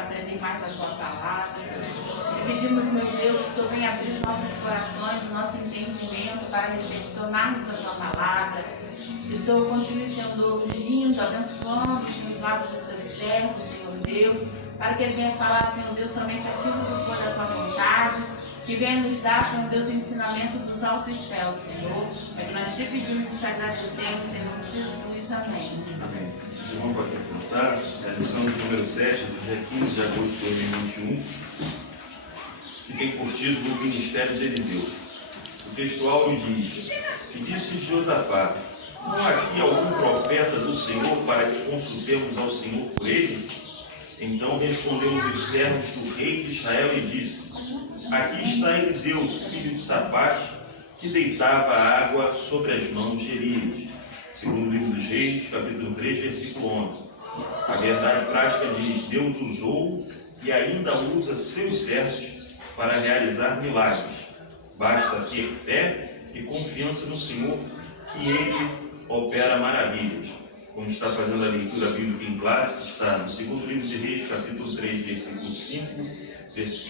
para aprender mais da tua palavra. Te pedimos, meu Deus, que tu venha abrir os nossos corações, o nosso entendimento para recepcionarmos a tua palavra. Que o Senhor continue sendo ungindo, abençoando os lábios dos teus servos, Senhor Deus, para que ele venha falar, Senhor Deus, somente aquilo que for da tua vontade, que venha nos dar, Senhor Deus, o ensinamento dos altos céus, Senhor. É que nós te pedimos e te agradecemos, em nome de Jesus. Amém. Amém. O irmão pode se apontar, é a lição de número 7, do dia 15 de agosto de 2021, que tem por título o Ministério de Eliseu. O texto áureo diz: E disse Josafá: Não há aqui algum profeta do Senhor para que consultemos ao Senhor por ele? Então respondeu um dos servos do rei de Israel e disse: Aqui está Eliseu, filho de Safate, que deitava água sobre as mãos de Elias. Segundo o livro dos Reis, capítulo 3, versículo 11. A verdade prática diz: Deus usou e ainda usa seus servos para realizar milagres. Basta ter fé e confiança no Senhor, que Ele opera maravilhas. Como está fazendo a leitura bíblica em classe, está no segundo livro de Reis, capítulo 3, versículo 5,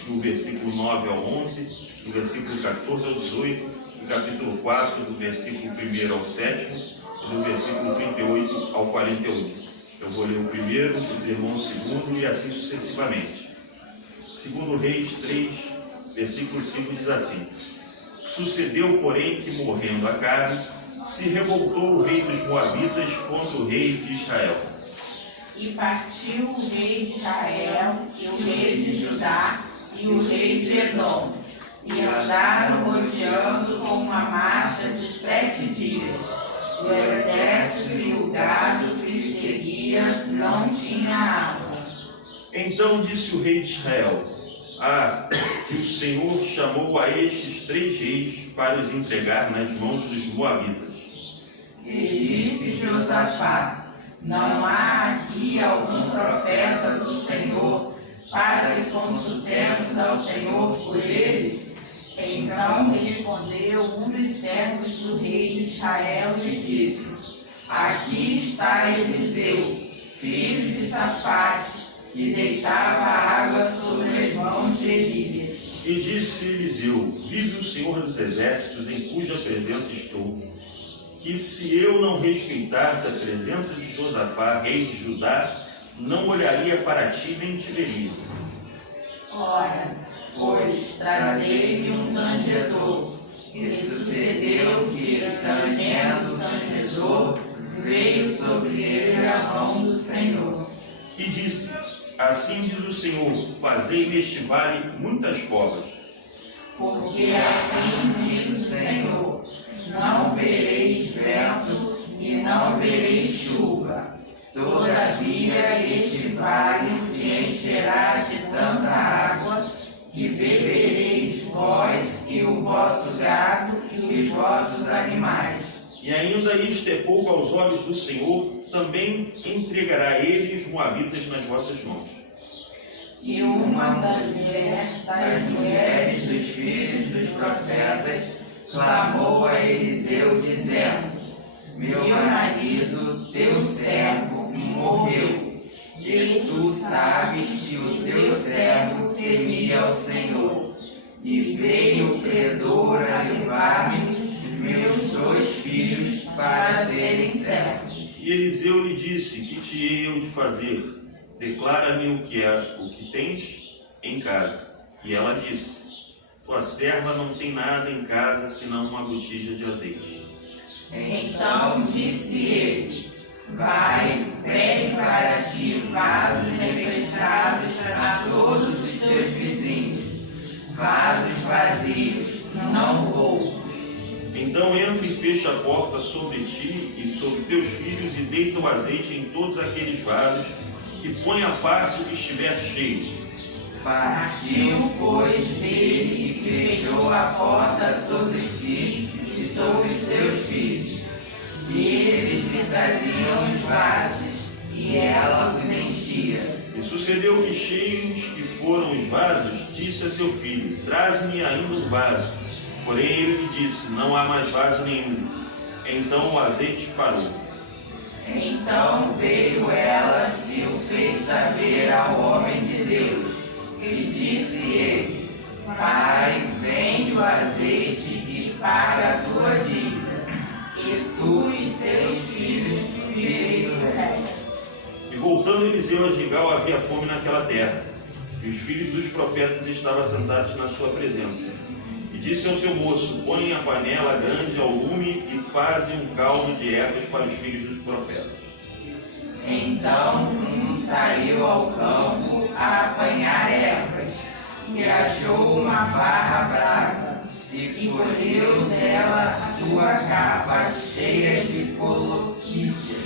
do versículo 9 ao 11, do versículo 14 ao 18, do capítulo 4, do versículo 1 ao 7, e do versículo 38 ao 41. Eu vou ler o primeiro, os irmãos o segundo e assim sucessivamente. Segundo Reis 3, versículo 5 diz assim: Sucedeu, porém, que morrendo Acabe, se revoltou o rei dos Moabitas contra o rei de Israel. E partiu o rei de Israel, e o rei de Judá, e o rei de Edom, e andaram rodeando com uma marcha de 7 dias. O exército e o gado que lhe seguia não tinha água. Então disse o rei de Israel: que o Senhor chamou a estes 3 reis para os entregar nas mãos dos Moabitas. E disse Josafá: Não há aqui algum profeta do Senhor para que consultemos ao Senhor por ele? Então respondeu um dos servos do rei de Israel e disse: Aqui está Eliseu, filho de Safate, que deitava água sobre as mãos de Elias. E disse Eliseu: Vive o Senhor dos Exércitos, em cuja presença estou, que se eu não respeitasse a presença de Josafá, rei de Judá, não olharia para ti nem te veria. Ora, pois trazei-lhe um tangedor. E sucedeu que, tangendo o tangedor, veio sobre ele a mão do Senhor. E disse: Assim diz o Senhor: Fazei neste vale muitas covas. Porque assim diz o Senhor: Não vereis vento e não vereis chuva. Todavia este vale se encherá de tanta água que bebereis vós e o vosso gado e os vossos animais. E ainda isto é pouco aos olhos do Senhor, também entregará ele os Moabitas nas vossas mãos. E uma das mulheres dos filhos dos profetas clamou a Eliseu, dizendo: Meu marido, teu servo, morreu. E tu sabes que o teu servo temia ao Senhor. E veio o credor a levar-me os meus 2 filhos para serem servos. E Eliseu lhe disse: Que te hei eu de fazer? Declara-me o que tens em casa. E ela disse: Tua serva não tem nada em casa senão uma botija de azeite. Então disse ele: Vai, pede para ti vasos emprestados a todos os teus vizinhos, vasos vazios, não poucos. Então entra e fecha a porta sobre ti e sobre teus filhos e deita o azeite em todos aqueles vasos e põe a parte que estiver cheio. Partiu, pois, dele e fechou a porta sobre si e sobre seus filhos. E eles lhe traziam os vasos, e ela os enchia. E sucedeu que, cheios que foram os vasos, disse a seu filho: Traz-me ainda um vaso. Porém ele lhe disse: Não há mais vaso nenhum. Então o azeite parou. Então veio ela e o fez saber ao homem de Deus. E disse ele: Pai, vende o azeite e paga a tua dívida, e tu e teus filhos viverem do resto. E voltando Eliseu a Gigal, havia fome naquela terra, e os filhos dos profetas estavam sentados na sua presença. E disse ao seu moço: Põe a panela grande ao lume e faze um caldo de ervas para os filhos dos profetas. Então um saiu ao campo a apanhar ervas, e achou uma barra brava, e colheu dela a sua capa cheia de coloquites,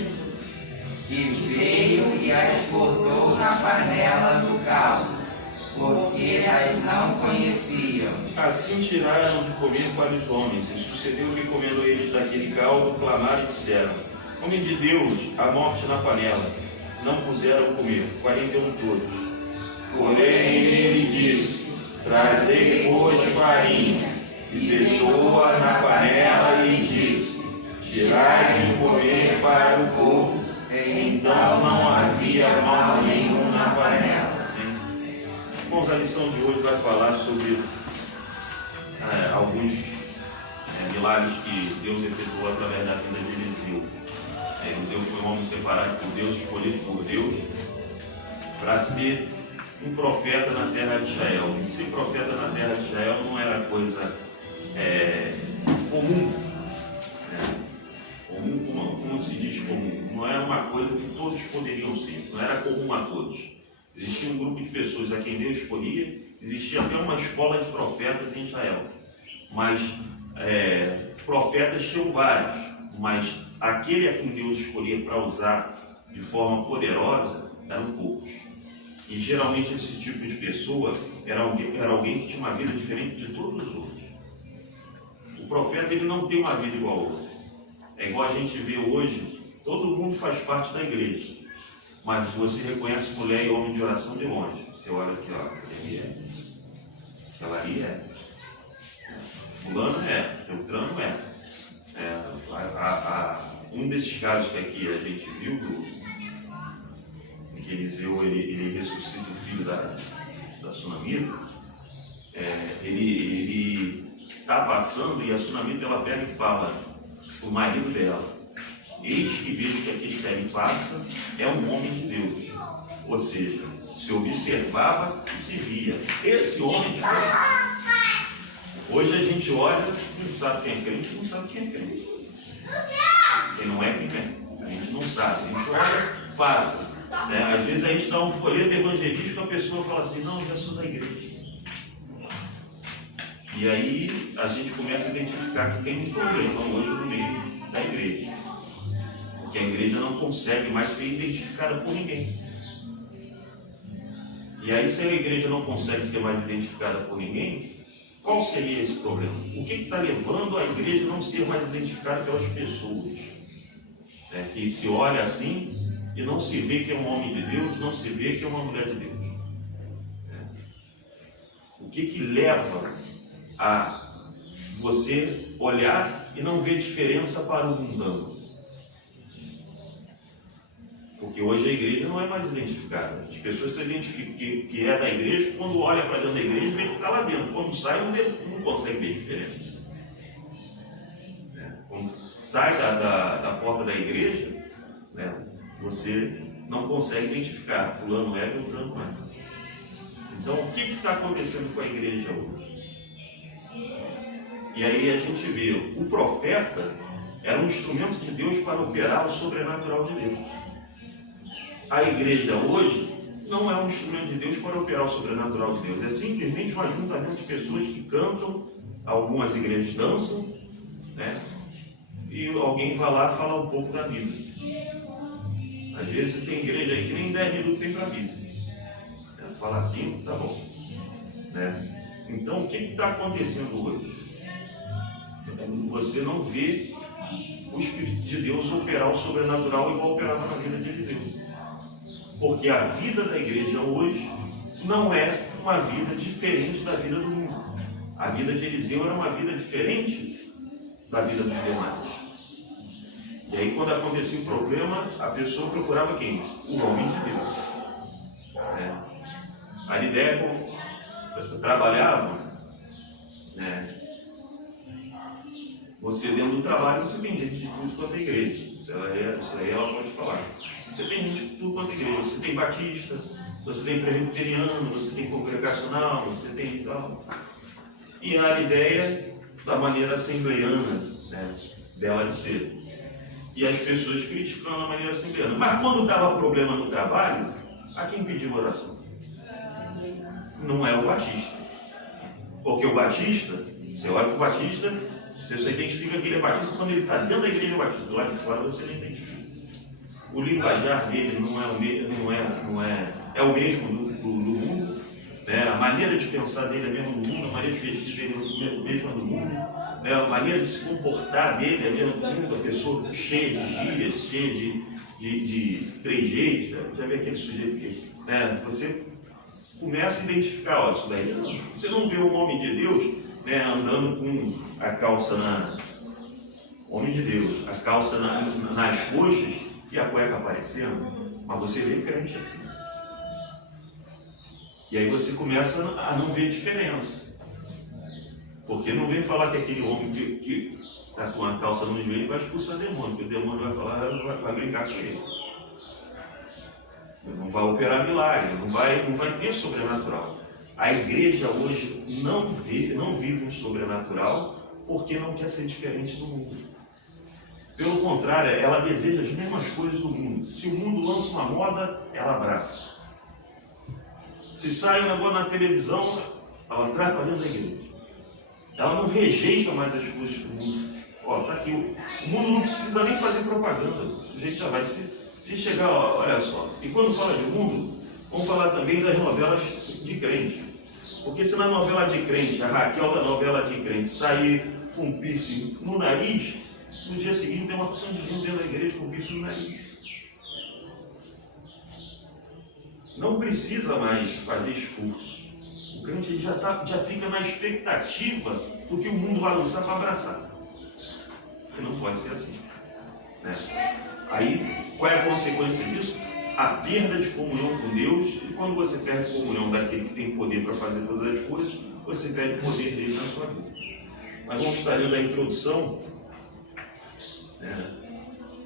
e veio e as cortou na panela do caldo, porque as não conheciam. Assim tiraram de comer para os homens, e sucedeu que, comendo eles daquele caldo, clamaram e disseram: Homem de Deus, a morte na panela. Não puderam comer, 41 todos. Porém ele disse: Trazei, pois, farinha. E deitou-a na panela e disse: Tirai de comer para o povo. Então não havia mal nenhum na panela. Irmãos, a lição de hoje vai falar sobre alguns milagres que Deus efetuou através da vida de Eliseu. Eliseu foi um homem separado por Deus, escolhido por Deus, para ser um profeta na terra de Israel. E ser profeta na terra de Israel não era coisa comum. Comum, como se diz comum. Não era uma coisa que todos poderiam ser. Não era comum a todos. Existia um grupo de pessoas a quem Deus escolhia. Existia até uma escola de profetas em Israel. Mas profetas tinham vários. Mas aquele a quem Deus escolhia para usar de forma poderosa eram poucos. E geralmente esse tipo de pessoa era alguém que tinha uma vida diferente de todos os outros. O profeta, ele não tem uma vida igual ao outro. É igual a gente vê hoje, todo mundo faz parte da igreja, mas você reconhece mulher e homem de oração de longe. Você olha aqui, ó, ele é, aquela ali é, fulano é, Beltrano é. Um desses casos que aqui a gente viu, em que Eliseu ele ressuscita o filho da Sunamita, ele está passando e a Sunamita ela pega e fala o marido dela: Eis que vejo que aquele que ali passa é um homem de Deus. Ou seja, se observava e se via. Esse homem é diferente. Hoje a gente olha, não sabe quem é crente, não sabe quem é crente. Quem não é, quem é. A gente não sabe. A gente olha, passa. Às vezes a gente dá um folheto evangelístico e a pessoa fala assim: não, eu já sou da igreja. E aí a gente começa a identificar que tem um problema hoje no meio da igreja. Porque a igreja não consegue mais ser identificada por ninguém. E aí, se a igreja não consegue ser mais identificada por ninguém, qual seria esse problema? O que está levando a igreja a não ser mais identificada pelas pessoas? Que se olha assim e não se vê que é um homem de Deus, não se vê que é uma mulher de Deus. O que leva a você olhar e não ver diferença para o mundano? Porque hoje a igreja não é mais identificada. As pessoas se identificam que é da igreja, quando olha para dentro da igreja, vê que está lá dentro. Quando sai, não consegue ver diferença. Quando sai da porta da igreja, você não consegue identificar. Fulano é, Beltrano não é. Então, o que está acontecendo com a igreja hoje? E aí a gente vê, o profeta era um instrumento de Deus para operar o sobrenatural de Deus. A igreja hoje não é um instrumento de Deus para operar o sobrenatural de Deus. É simplesmente um ajuntamento de pessoas que cantam, algumas igrejas dançam, e alguém vai lá e fala um pouco da Bíblia. Às vezes tem igreja aí que nem 10 minutos tem para a Bíblia. Fala assim, tá bom. Então, o que está acontecendo hoje? Você não vê o Espírito de Deus operar o sobrenatural igual operava na vida de Eliseu. Porque a vida da igreja hoje não é uma vida diferente da vida do mundo. A vida de Eliseu era uma vida diferente da vida dos demais. E aí, quando acontecia o problema, a pessoa procurava quem? O homem de Deus. A ideia como trabalhava, você dentro do trabalho, você tem gente de tudo quanto é igreja. Isso aí ela pode falar. Você tem gente de tudo quanto é igreja. Você tem batista, você tem presbiteriano, você tem congregacional, você tem tal. E a ideia da maneira assembleiana, dela de ser. E as pessoas criticando a maneira assembleiana. Mas quando dava problema no trabalho, a quem pediu oração? Não é o batista. Porque o batista, você olha para o batista, você só identifica que ele é batista quando ele está dentro da igreja batista. Do lado de fora você não identifica. O linguajar dele não é o mesmo do mundo. A maneira de pensar dele é a mesma do mundo, a maneira de vestir dele é a mesma do mundo, a maneira de se comportar dele é a mesma do mundo, a pessoa cheia de gírias, cheia de trejeitos. Já vê aquele sujeito que você começa a identificar, isso daí. Você não vê o homem de Deus andando com a calça homem de Deus, a calça nas coxas e a cueca aparecendo, mas você vê crente assim. E aí você começa a não ver diferença. Porque não vem falar que aquele homem que está com a calça no joelho vai expulsar o demônio, porque o demônio vai falar, vai brincar com ele. Não vai operar milagre, não vai ter sobrenatural. A igreja hoje não vive um sobrenatural porque não quer ser diferente do mundo. Pelo contrário, ela deseja as mesmas coisas do mundo. Se o mundo lança uma moda, ela abraça. Se sai um negócio na televisão, ela traz para dentro da igreja. Ela não rejeita mais as coisas do mundo. Tá aqui, o mundo não precisa nem fazer propaganda. O sujeito já vai se chegar, olha só. E quando fala de mundo, vamos falar também das novelas de crente. Porque se na novela de crente, a Raquel da novela de crente sair com um piercing no nariz, no dia seguinte tem uma porção de gente dentro da igreja com piercing no nariz. Não precisa mais fazer esforço. O crente já fica na expectativa do que o mundo vai lançar para abraçar. E não pode ser assim. Aí, qual é a consequência disso? A perda de comunhão com Deus. E quando você perde comunhão daquele que tem poder para fazer todas as coisas, você perde o poder dele na sua vida. Mas vamos estar lendo a introdução.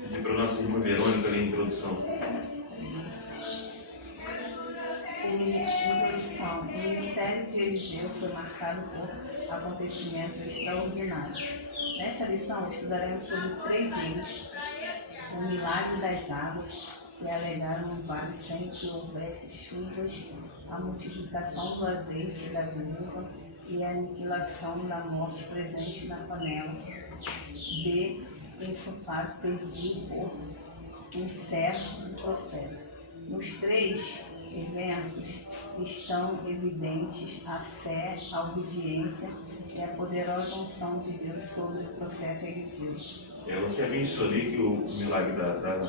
Pedir para a nossa irmã Verônica ler a introdução. Introdução. O ministério de Eliseu foi marcado por acontecimentos extraordinários. Nesta lição, estudaremos sobre 3 deles: o milagre das águas, que alegaram no vale sem que houvesse chuvas, a multiplicação do azeite da viúva e a aniquilação da morte presente na panela de ensopar servir por um servo do profeta. Nos 3 eventos estão evidentes a fé, a obediência e a poderosa unção de Deus sobre o profeta Eliseu. Eu até mencionei que o milagre da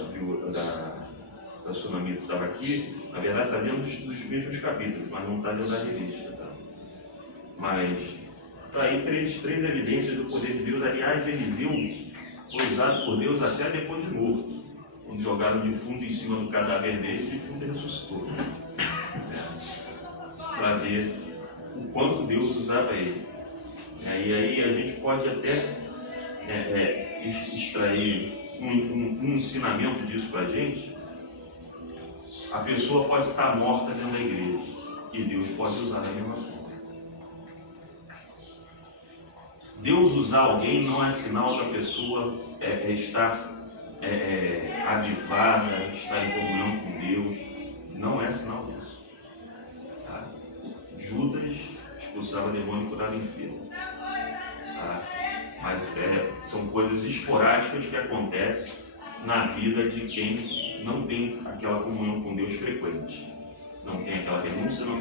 Sunamita estava aqui, na verdade está dentro dos mesmos capítulos, mas não está dentro da revista. Tá? Mas está aí três evidências do poder de Deus. Aliás, Eliseu foi usado por Deus até depois de morto. Quando jogaram o defunto em cima do cadáver dele, o defunto ressuscitou. Para ver o quanto Deus usava ele. E aí a gente pode até extrair um ensinamento disso para a gente. A pessoa pode estar morta dentro da igreja e Deus pode usar da mesma forma. Deus usar alguém não é sinal da pessoa estar avivada, estar em comunhão com Deus. Não é sinal disso. Tá? Judas expulsava demônio e curava enfermo. Tá? Mas são coisas esporádicas que acontecem na vida de quem não tem aquela comunhão com Deus frequente. Não tem aquela renúncia, não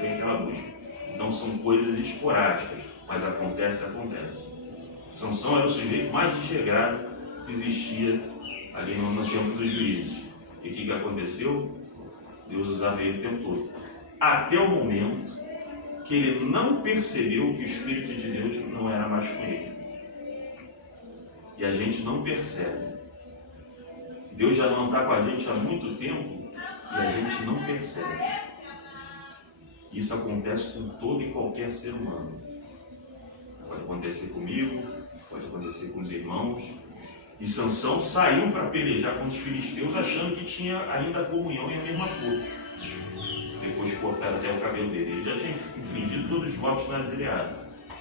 tem aquela busca. Então são coisas esporádicas, mas acontece. Sansão era o sujeito mais desregrado que existia ali no tempo dos juízes. E o que aconteceu? Deus usava ele o tempo todo. Até o momento que ele não percebeu que o Espírito de Deus não era mais com ele. E a gente não percebe Deus já não está com a gente há muito tempo e a gente não percebe. Isso acontece com todo e qualquer ser humano. Pode acontecer comigo, pode acontecer com os irmãos. E Sansão saiu para pelejar com os filisteus achando que tinha ainda a comunhão e a mesma força. Depois cortaram até o cabelo dele. Ele já tinha infringido todos os votos nazireados.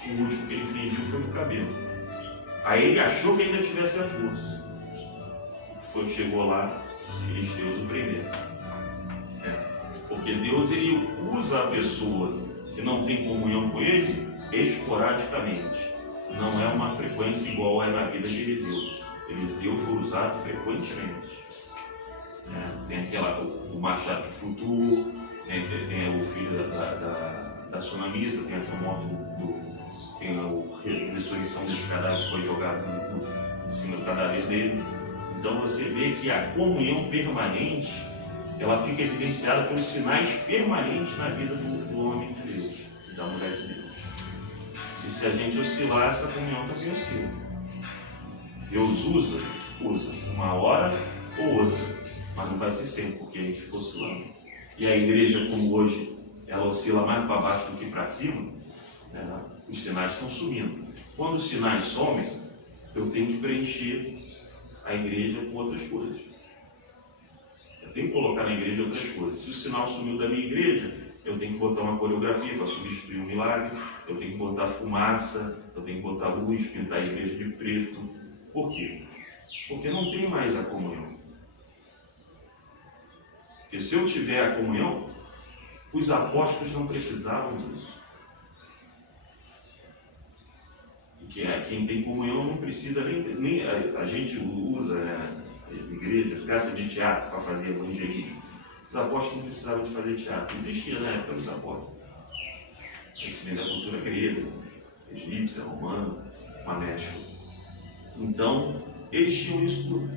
O último que ele infringiu foi no cabelo. Aí ele achou que ainda tivesse a força. Chegou lá, os filisteus o prenderam. Porque Deus, ele usa a pessoa que não tem comunhão com ele esporadicamente. Não é uma frequência igual é na vida de Eliseu. Eliseu foi usado frequentemente. Tem o machado que flutua, tem o filho da Sunamita, tem essa morte tem a ressurreição desse cadáver que foi jogado em cima do cadáver dele. Então você vê que a comunhão permanente, ela fica evidenciada pelos sinais permanentes na vida do homem de Deus, da mulher de Deus. E se a gente oscilar, essa comunhão também oscila. Deus usa uma hora ou outra, mas não vai ser sempre, porque a gente fica oscilando. E a igreja, como hoje, ela oscila mais para baixo do que para cima, os sinais estão sumindo. Quando os sinais somem, eu tenho que preencher a igreja com outras coisas. Eu tenho que colocar na igreja outras coisas. Se o sinal sumiu da minha igreja, eu tenho que botar uma coreografia para substituir um milagre, eu tenho que botar fumaça, eu tenho que botar luz, pintar a igreja de preto. Por quê? Porque não tem mais a comunhão. Porque se eu tiver a comunhão, os apóstolos não precisavam disso. E quem tem comunhão não precisa nem a gente usa, a igreja, peça de teatro para fazer evangelismo. Os apóstolos não precisavam de fazer teatro. Existia na época dos apóstolos. Isso vem da cultura grega, egípcia, romana, uma mescla. Então, eles tinham isso tudo.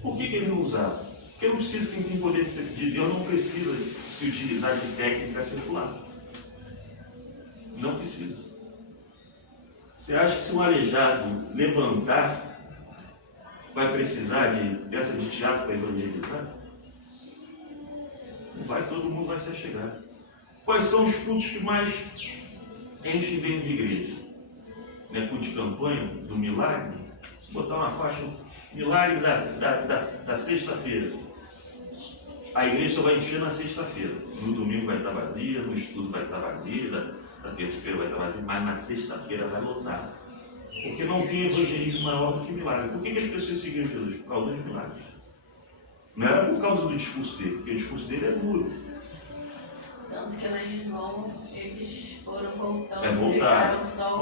Por que eles não usavam? Porque não precisa, quem tem poder de Deus não precisa se utilizar de técnica secular. Não precisa. Você acha que se um aleijado levantar, vai precisar de peça de teatro para evangelizar? Não vai, todo mundo vai se achegar. Quais são os cultos que mais enchem dentro de igreja? Não é culto de campanha, do milagre? Se botar uma faixa, milagre da sexta-feira. A igreja só vai encher na sexta-feira. No domingo vai estar vazia, no estudo vai estar vazia, na terça-feira vai estar vazia, mas na sexta-feira vai lotar. Porque não tem evangelismo maior do que milagre. Por que as pessoas seguiram Jesus? Por causa dos milagres. Não era por causa do discurso dele, porque o discurso dele é duro. Tanto que lá em João, eles foram voltando, voltar. Ficaram só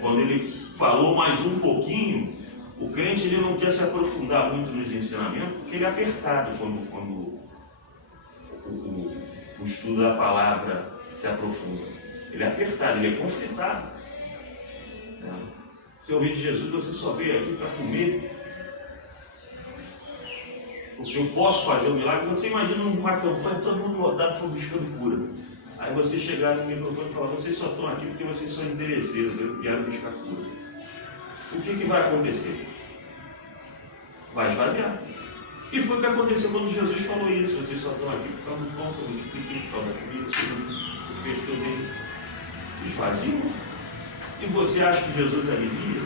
Quando ele falou mais um pouquinho, o crente ele não quer se aprofundar muito nos ensinamentos, porque ele é apertado quando o estudo da palavra se aprofunda. Ele é apertado, ele é conflitado. Você ouvir de Jesus, você só veio aqui para comer. Porque eu posso fazer o milagre. Você imagina numa campanha, todo mundo lotado foi buscando cura. Aí você chegar no microfone e falar, vocês só estão aqui porque vocês são interesseiros, vieram buscar cura. O que vai acontecer? Vai esvaziar. E foi o que aconteceu quando Jesus falou isso. Vocês só estão aqui por causa do pão, por causa da comida, por questão dele. Esvaziam. E você acha que Jesus alivia?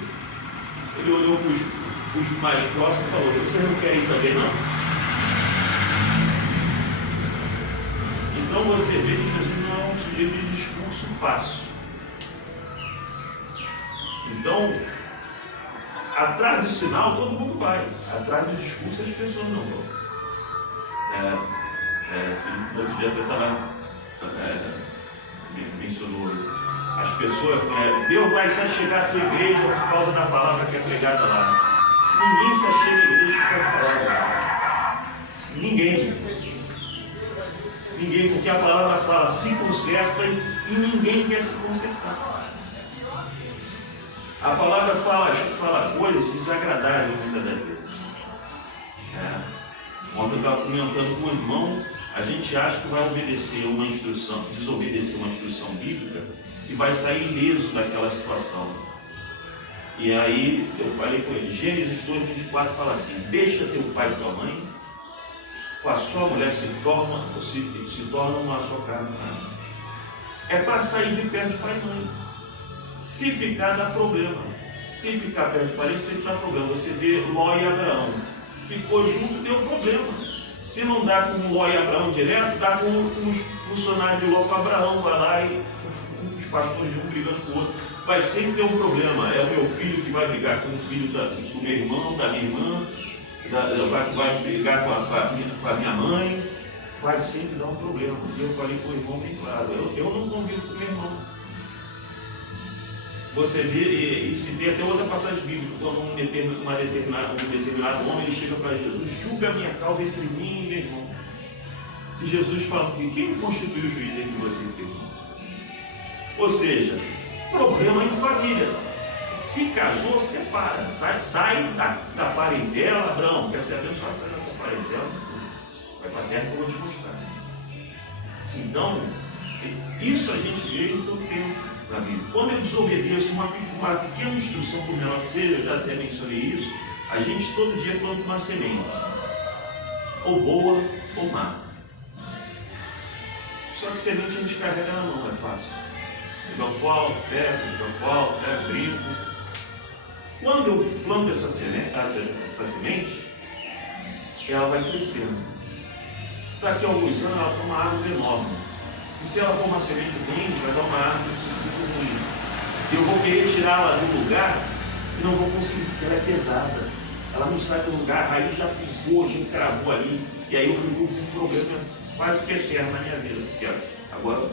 Ele olhou para os mais próximos e falou, vocês não querem também não? Então você vê que Jesus não é um sujeito de discurso fácil. Então, atrás do sinal todo mundo vai. Atrás do discurso as pessoas não vão. No outro dia eu estava mencionou as pessoas, Deus vai se achegar à tua igreja por causa da palavra que é pregada lá. Ninguém se achega à igreja por causa da palavra. Ninguém, porque a palavra fala se conserta e ninguém quer se consertar. A palavra fala coisas desagradáveis muitas das vezes. Ontem eu estava comentando com o irmão, a gente acha que vai obedecer uma instrução, desobedecer uma instrução bíblica e vai sair ileso daquela situação. E aí eu falei com ele, Gênesis 2:24 fala assim, deixa teu pai e tua mãe, com a sua mulher se torna uma só carne. É para sair de perto de pai e mãe. Se ficar, dá problema. Se ficar perto de parente, sempre dá problema. Você vê Ló e Abraão. Ficou junto, deu problema. Se não dá com Ló e Abraão direto, dá com os funcionários de Ló com Abraão. Vai lá e os pastores um brigando com o outro. Vai sempre ter um problema. É o meu filho que vai brigar com o filho do meu irmão, da minha irmã, que vai brigar com a minha mãe. Vai sempre dar um problema. E eu falei com o irmão bem claro, eu não convivo com o meu irmão. Você vê, e se tem até outra passagem bíblica, quando um determinado homem ele chega para Jesus, julga a minha causa entre mim e meu irmão. E Jesus fala que quem constitui o juiz entre vocês e meu irmão? Ou seja, problema em família. Se casou, separa, sai da parentela. Abraão, quer ser abençoado, sai da tua parentela, vai para a terra que eu vou te mostrar. Então, isso a gente vê em todo tempo na Bíblia. Quando eu desobedeço uma pequena instrução, por menor que seja, eu já até mencionei isso, a gente todo dia planta uma semente, ou boa ou má. Só que semente a gente carrega na mão, é fácil. Jogo pau, pego, brinco. Quando eu planto essa semente, ela vai crescendo. Daqui a alguns anos ela toma uma árvore enorme. E se ela for uma semente ruim, vai dar uma árvore muito ruim. Eu vou querer tirá-la do lugar e não vou conseguir, porque ela é pesada. Ela não sai do lugar, a raiz já ficou, já encravou ali. E aí eu fico com um problema quase que eterno na minha vida. Porque agora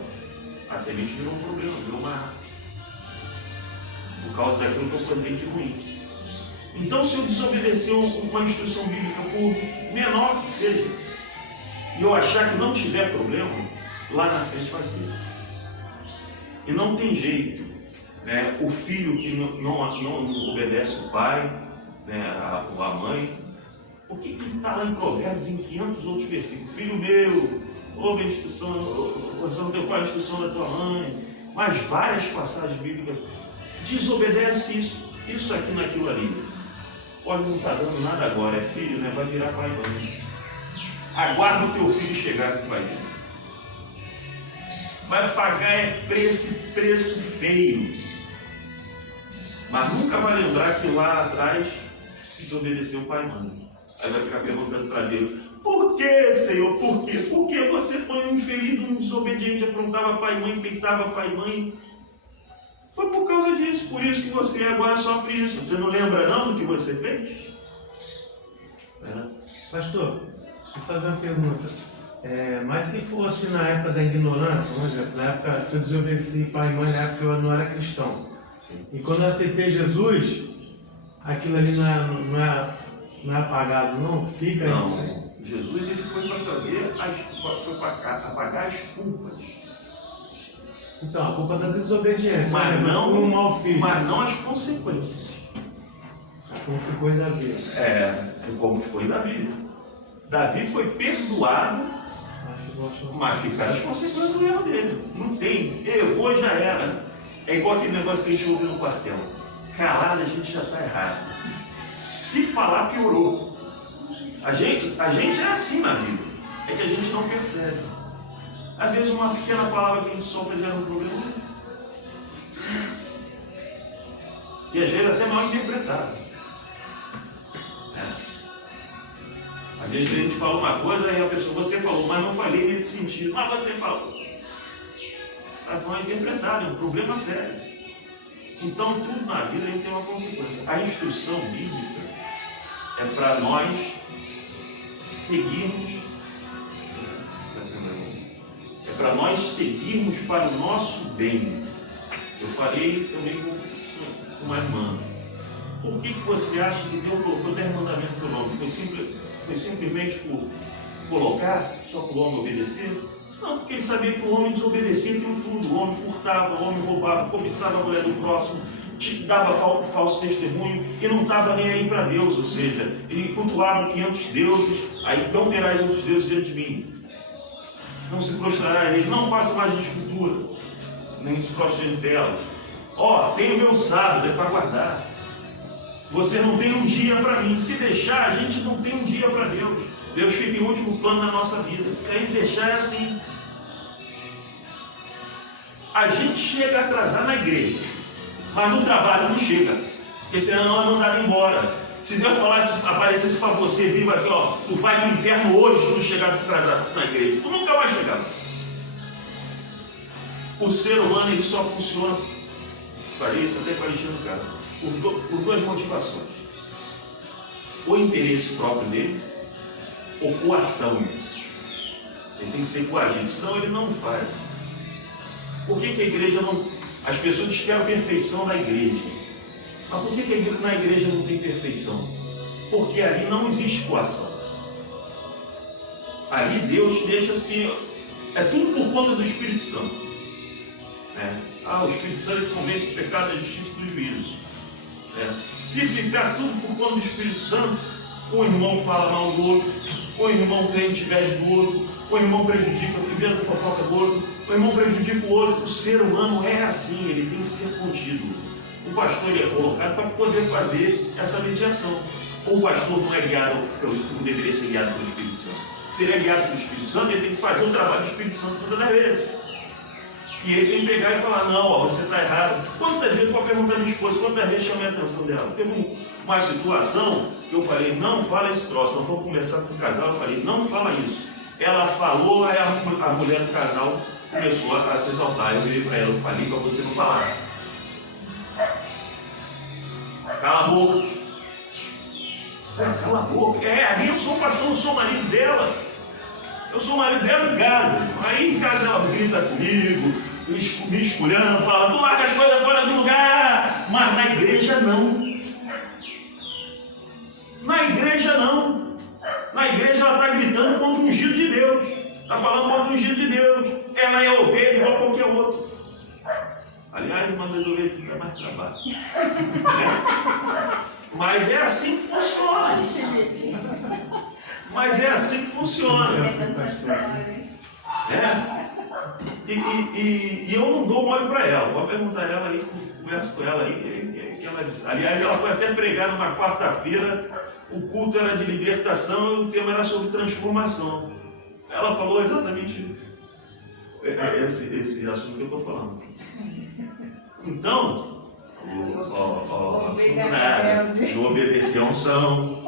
a semente virou um problema, virou uma árvore. Por causa daquilo que eu plantei de ruim. Então, se eu desobedecer uma instrução bíblica, por menor que seja, e eu achar que não tiver problema, lá na frente vai ter. E não tem jeito, né? O filho que não obedece o pai, né? a mãe, o que está lá em Provérbios, em 500 outros versículos? Filho meu, ouve a instrução, do teu pai, a instrução da tua mãe, mas várias passagens bíblicas. Desobedece isso aqui naquilo ali. Pode não estar dando nada agora, é filho, né? Vai virar pai e mãe. Aguarda o teu filho chegar que tu vai ver. Vai pagar preço feio. Mas nunca vai lembrar que lá atrás desobedeceu o pai e mãe. Aí vai ficar perguntando para Deus: por que, Senhor? Por quê? Porque você foi um infeliz, um desobediente, afrontava pai e mãe, peitava pai e mãe. Foi por causa disso, por isso que você agora sofre isso. Você não lembra não do que você fez? Pastor, deixa eu fazer uma pergunta. Mas se fosse na época da ignorância, por exemplo, na época, se eu desobedeci pai e mãe, na época eu não era cristão. Sim. E quando eu aceitei Jesus, aquilo ali não é apagado, não? Fica aí. Não, Jesus ele foi para trazer, foi para apagar as culpas. Então, a culpa da desobediência, mas não um mau filho. Mas não as consequências. Como ficou em Davi. Como ficou em Davi. Davi foi perdoado, mas ficaram as consequências do erro dele. Não tem, errou, já era. É igual aquele negócio que a gente ouve no quartel. Calado a gente já está errado. Se falar, piorou. A gente é assim na vida. É que a gente não percebe. Às vezes uma pequena palavra que a gente solta gera um problema. E às vezes até mal interpretado. Às vezes a gente fala uma coisa e a pessoa, você falou, mas não falei nesse sentido. Mas você falou. Sabe, mal interpretado, é um problema sério. Então tudo na vida a gente tem uma consequência. A instrução bíblica é para nós seguirmos. Para nós seguirmos para o nosso bem. Eu falei também com uma irmã. Por que você acha que Deus colocou 10 mandamentos do nome? Foi simplesmente por colocar, só para o homem obedecer? Não, porque ele sabia que o homem desobedecia aquilo tudo. O homem furtava, o homem roubava, cobiçava a mulher do próximo, dava falso testemunho e não estava nem aí para Deus. Ou seja, ele cultuava 500 deuses, aí não terás outros deuses diante de mim. Não se prostrará a ele, não faça mais de escultura, nem se prostre diante dela. Tem o meu sábado, é para guardar. Você não tem um dia para mim. Se deixar, a gente não tem um dia para Deus. Deus fica em último plano na nossa vida. Se a gente deixar, é assim. A gente chega atrasado na igreja, mas no trabalho não chega, porque senão não é mandado embora. Se Deus falasse, aparecesse para você vivo aqui, ó, tu vai no inferno hoje se tu chegar atrasado na igreja, tu nunca vai chegar. O ser humano, ele só funciona, falei isso até com o Alexandre, cara, por duas motivações: o interesse próprio dele, ou coação. Ele tem que ser coagido, senão ele não faz. Por que a igreja não... As pessoas esperam a perfeição da igreja. Mas por que na igreja não tem perfeição? Porque ali não existe coação. Ali Deus deixa assim... É tudo por conta do Espírito Santo. O Espírito Santo ele convence do pecado, da justiça e do juízo. Se ficar tudo por conta do Espírito Santo, um irmão fala mal do outro, um irmão tem inveja do outro, um irmão prejudica, inventa fofoca do outro, o irmão prejudica o outro. O ser humano é assim, ele tem que ser contido. O pastor é colocado para poder fazer essa mediação. Ou o pastor não é guiado, não deveria ser guiado pelo Espírito Santo. Se ele é guiado pelo Espírito Santo, ele tem que fazer o trabalho do Espírito Santo todas as vezes. E ele tem que pegar e falar, não, ó, você está errado. Quantas vezes, pode perguntar à minha esposa, quantas vezes chamei a atenção dela? Teve uma situação que eu falei, não fala esse troço, nós vamos conversar com o casal, eu falei, não fala isso. Ela falou, aí a mulher do casal começou a se exaltar. Eu virei para ela, eu falei para você não falar. Cala a boca. Cala a boca. Ali eu sou pastor, não sou marido dela. Eu sou marido dela em casa. Aí em casa ela grita comigo, me esculhando, fala, tu larga as coisas fora do lugar. Mas na igreja não. Na igreja não. Na igreja ela está gritando contra o ungido de Deus. Está falando contra o ungido de Deus. Ela é ovelha igual a qualquer outro. Aliás, uma das ovelhas não dá mais trabalho. Mas é assim que funciona. Mas é assim que funciona. E eu não dou mole para ela. Vou perguntar a ela aí, converso com ela aí. Que ela diz. Aliás, ela foi até pregar numa quarta-feira. O culto era de libertação e o tema era sobre transformação. Ela falou exatamente esse assunto que eu estou falando. Então, não obedeceu a unção,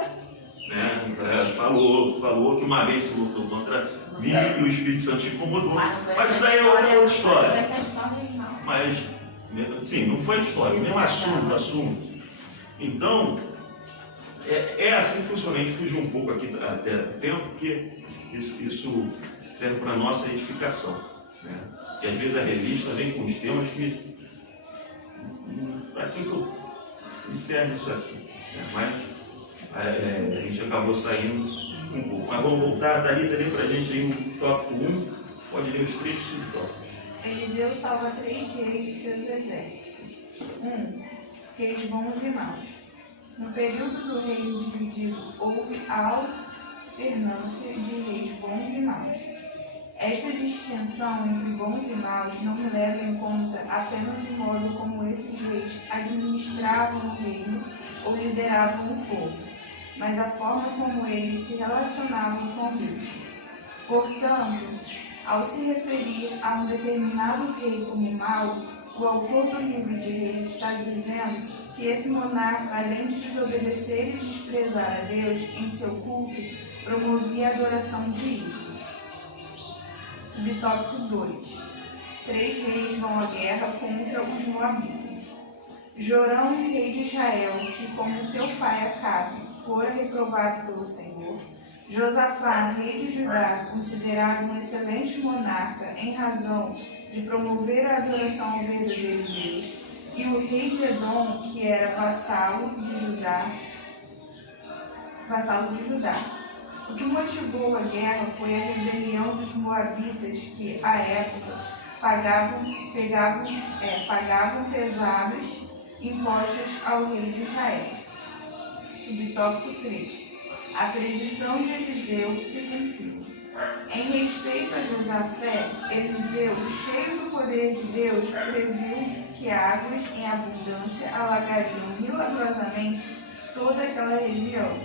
né? Falou que uma vez se lutou contra mim e o Espírito Santo te incomodou. Mas isso daí é outra história. Mas, sim, não foi história, mesmo assunto. Então, é assim que funciona. A gente fugiu um pouco aqui até o tempo, porque isso serve para a nossa edificação, né? E às vezes a revista vem com os temas que para que eu encerro isso aqui, né? Mas a gente acabou saindo um pouco. Mas vamos voltar, Thalita, lê para a gente aí o tópico 1, pode ler os 3 subtópicos. Eliseu salva 3 reis de seus exércitos. 1. Reis bons e maus. No período do reino dividido, houve alternância de reis bons e maus. Esta distinção entre bons e maus não me leva em conta apenas o modo como esses reis administravam o reino ou lideravam o povo, mas a forma como eles se relacionavam com Deus. Portanto, ao se referir a um determinado rei como mau, o autor do livro de Reis está dizendo que esse monarca, além de desobedecer e desprezar a Deus em seu culto, promovia a adoração de ídolos. Subtópico 2. 3 reis vão à guerra contra os moabitas. Jorão, rei de Israel, que como seu pai Acabe fora reprovado pelo Senhor. Josafá, rei de Judá, considerado um excelente monarca em razão de promover a adoração ao verdadeiro Deus. E o rei de Edom, que era vassalo de Judá. O que motivou a guerra foi a rebelião dos moabitas, que, à época, pagavam pesados impostos ao rei de Israel. Subtópico 3. A predição de Eliseu se cumpriu. Em respeito a Josafé, Eliseu, cheio do poder de Deus, previu que águas em abundância alagariam milagrosamente toda aquela região,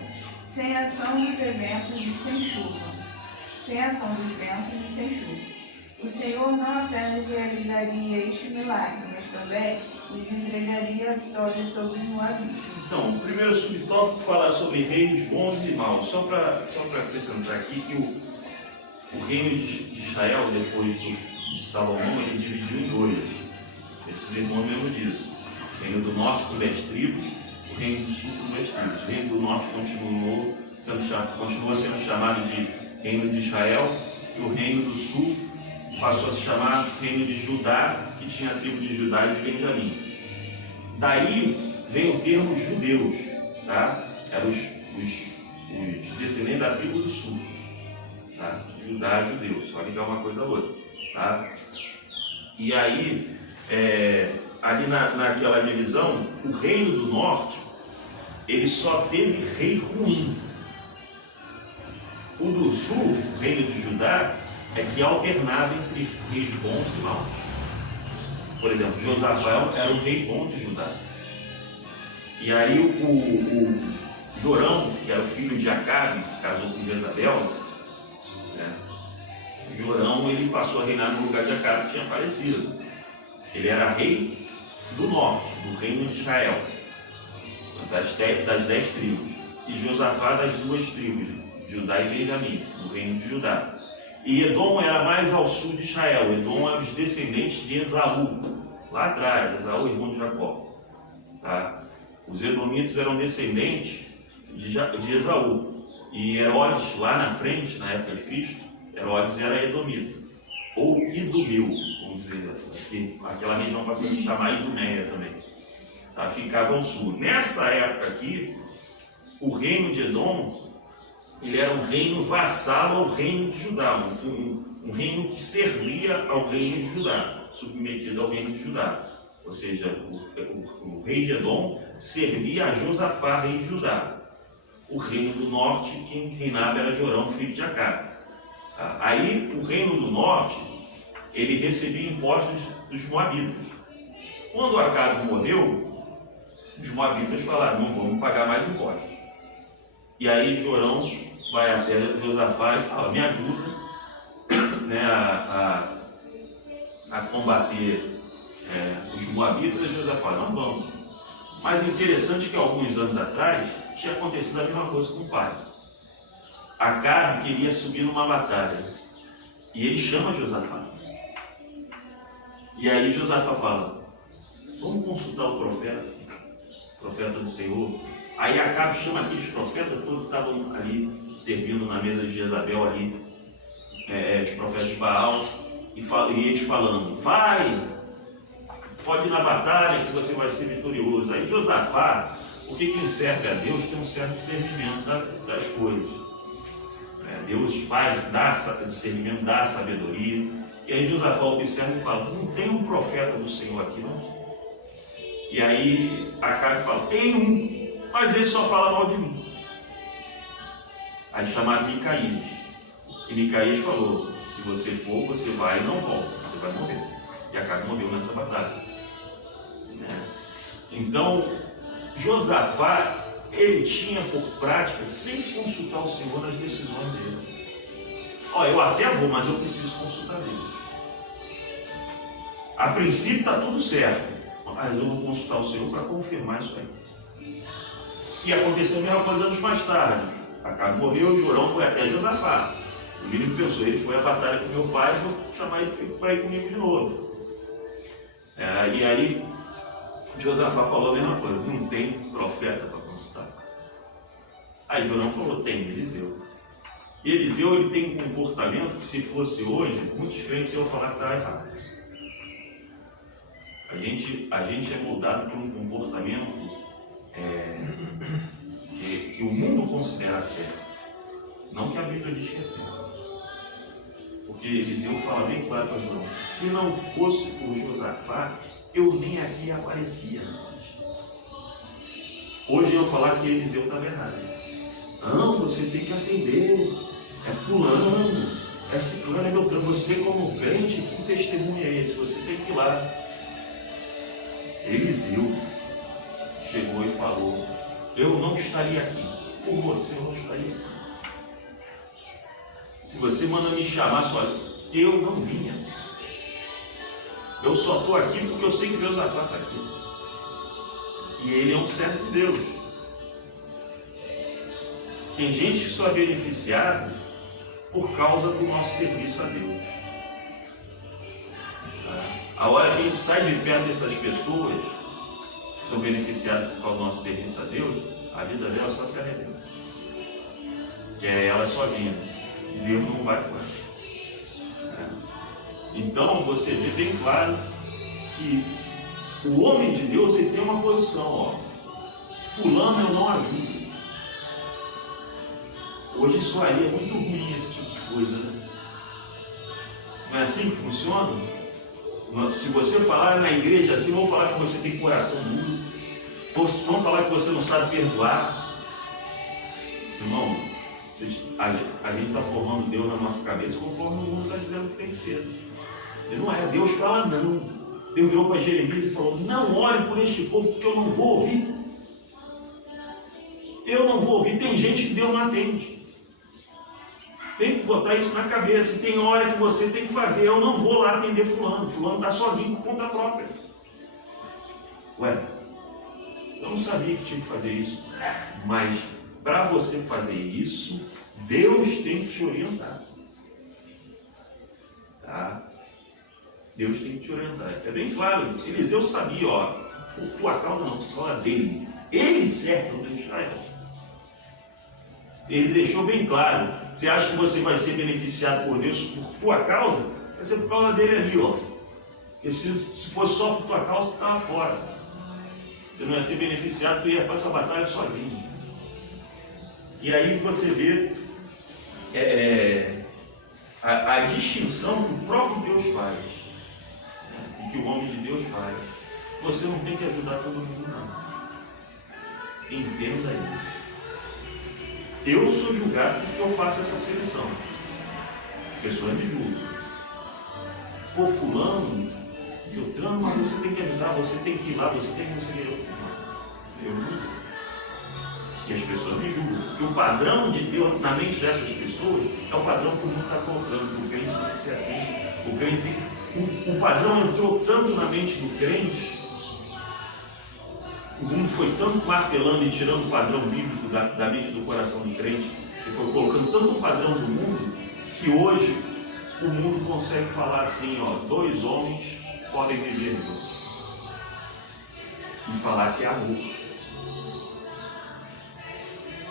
sem ação dos ventos e sem chuva. Sem ação dos ventos e sem chuva. O Senhor não apenas realizaria este milagre, mas também lhes entregaria a vitória sobre os moabitas. Então, o primeiro subtópico fala sobre reis bons e maus. Só para acrescentar aqui que o reino de Israel, depois de Salomão, ele dividiu em dois. Esse irmão lembra disso. O reino do norte com 10 tribos, o reino do sul com 10 tribos. O reino do norte continua sendo chamado de reino de Israel, e o reino do sul passou a se chamar reino de Judá, que tinha a tribo de Judá e de Benjamim. Daí vem o termo judeus, tá? Eram os descendentes da tribo do sul, tá? Judá, judeus, só ligar uma coisa a outra, tá? E aí, ali naquela divisão, o reino do norte, ele só teve rei ruim. O do sul, o reino de Judá, é que alternava entre reis bons e maus. Por exemplo, Josafá era um rei bom de Judá. E aí o Jorão, que era o filho de Acabe, que casou com Jezabel, né? Jorão, ele passou a reinar no lugar de Acabe, que tinha falecido. Ele era rei do norte, do reino de Israel, das 10 tribos. E Josafá das 2 tribos, Judá e Benjamim, do reino de Judá. E Edom era mais ao sul de Israel. Edom era os descendentes de Esaú, lá atrás, Esaú, irmão de Jacó. Tá? Os edomitas eram descendentes de Esaú. E Herodes, lá na frente, na época de Cristo, Herodes era edomita. Ou idumeu, vamos dizer assim. Aquela região passou a se chamar Idumeia também. Tá? Ficava ao sul. Nessa época aqui, o reino de Edom, ele era um reino vassalo ao reino de Judá, um reino que servia ao reino de Judá, submetido ao reino de Judá. Ou seja, o rei de Edom servia a Josafá, rei de Judá. O reino do norte, quem reinava era Jorão, filho de Acabe. Aí, o reino do norte, ele recebia impostos dos moabitas. Quando Acabe morreu, os moabitas falaram, não vamos pagar mais impostos. E aí Jorão vai até Josafá e fala, me ajuda, né, a combater os moabitas. E Josafá, não vamos. Mas interessante que alguns anos atrás tinha acontecido a mesma coisa com o pai. Acabe queria subir numa batalha e ele chama Josafá. E aí Josafá fala, vamos consultar o profeta do Senhor. Aí Acabe chama aqueles profetas todos que estavam ali servindo na mesa de Jezabel ali, os profetas de Baal, e eles falando, vai, pode ir na batalha que você vai ser vitorioso. Aí Josafá, porque quem serve a Deus tem um certo discernimento das coisas. Deus dá discernimento, dá sabedoria. E aí Josafá observa e fala, não tem um profeta do Senhor aqui não? E aí Acabe fala, tem um, mas ele só fala mal de mim. Aí chamaram Micaías. E Micaías falou, se você for, você vai e não volta, você vai morrer. E Acabe morreu nessa batalha. Então, Josafá, ele tinha por prática sempre consultar o Senhor nas decisões dele. Eu até vou, mas eu preciso consultar Deus. A princípio está tudo certo, mas eu vou consultar o Senhor para confirmar isso aí. E aconteceu a mesma coisa anos mais tarde. Acabe morreu, Jorão foi até Josafá. O menino pensou, ele foi à batalha com meu pai, vou chamar ele para ir comigo de novo. E aí Josafá falou a mesma coisa, não tem profeta para consultar. Aí Jorão falou, tem Eliseu. E Eliseu, ele tem um comportamento que, se fosse hoje, muitos crentes iam falar que está errado. A gente é moldado por um comportamento que o mundo considera certo, não que a Bíblia diz que é certo. Porque Eliseu fala bem claro para Jorão, se não fosse por Josafá, eu nem aqui aparecia. Hoje eu falar que Eliseu estava errado. Não, você tem que atender. É fulano, é ciclano, é beltrano. Você como crente, que testemunho é esse? Você tem que ir lá. Eliseu chegou e falou eu não estaria aqui. Por você, eu não estaria aqui. Se você manda me chamar, só eu não vinha. Eu só estou aqui porque eu sei que Josafá está aqui. E ele é um servo de Deus. Tem gente que só é beneficiada por causa do nosso serviço a Deus. A hora que a gente sai de perto dessas pessoas que são beneficiadas por causa do nosso serviço a Deus, a vida dela só se arrebenta. Que é ela sozinha. Deus não vai com ela. Então você vê bem claro que o homem de Deus ele tem uma posição, ó. Fulano eu não ajudo. Hoje soaria muito ruim esse tipo de coisa, né? Não é assim que funciona? Se você falar na igreja assim, vão falar que você tem coração duro, vão falar que você não sabe perdoar. Irmão, a gente está formando Deus na nossa cabeça conforme o mundo está dizendo que tem que ser. E não é, Deus fala não. Deus virou para Jeremias e falou: não ore por este povo, porque eu não vou ouvir. Eu não vou ouvir. Tem gente que Deus não atende. Tem que botar isso na cabeça. E tem hora que você tem que fazer. Eu não vou lá atender fulano. Fulano está sozinho por conta própria. Ué, eu não sabia que tinha que fazer isso. Mas para você fazer isso, Deus tem que te orientar. Tá? Deus tem que te orientar. É bem claro. Eliseu sabia, ó, por tua causa não, por causa dele. Ele serve o Deus de Israel. Ele deixou bem claro. Você acha que você vai ser beneficiado por Deus por tua causa? Vai ser por causa dele ali, ó. Porque se fosse só por tua causa, tu estava fora. Você não ia ser beneficiado, tu ia para essa batalha sozinho. E aí você vê a distinção que o próprio Deus faz, né? E que o homem de Deus faz. Você não tem que ajudar todo mundo, não. Entenda isso. Eu sou julgado porque eu faço essa seleção. As pessoas me julgam. Pô, fulano, Beltrano, mas você tem que ajudar, você tem que ir lá, você tem que conseguir. Eu não. E as pessoas me julgam. Porque o padrão de Deus na mente dessas pessoas é o padrão que o mundo está colocando. O crente tem que ser assim. O crente, o padrão entrou tanto na mente do crente. O mundo foi tanto martelando e tirando o padrão bíblico da mente do coração do crente, e foi colocando tanto o padrão do mundo, que hoje o mundo consegue falar assim, ó, 2 homens podem viver juntos. E falar que é amor.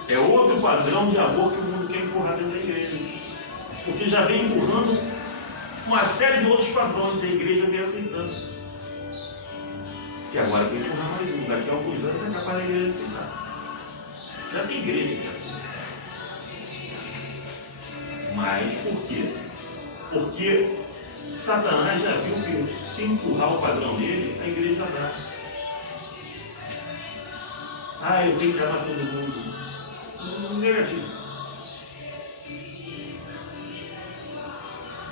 É outro padrão de amor que o mundo quer empurrar dentro da igreja. Porque já vem empurrando uma série de outros padrões, e a igreja vem aceitando. E agora tem que empurrar mais um. Daqui a alguns anos é capaz da igreja aceitar. Já tem igreja que aceita. Mas por quê? Porque Satanás já viu que se empurrar o padrão dele, a igreja abraça. Ah, eu tenho que amar todo mundo. Negativo.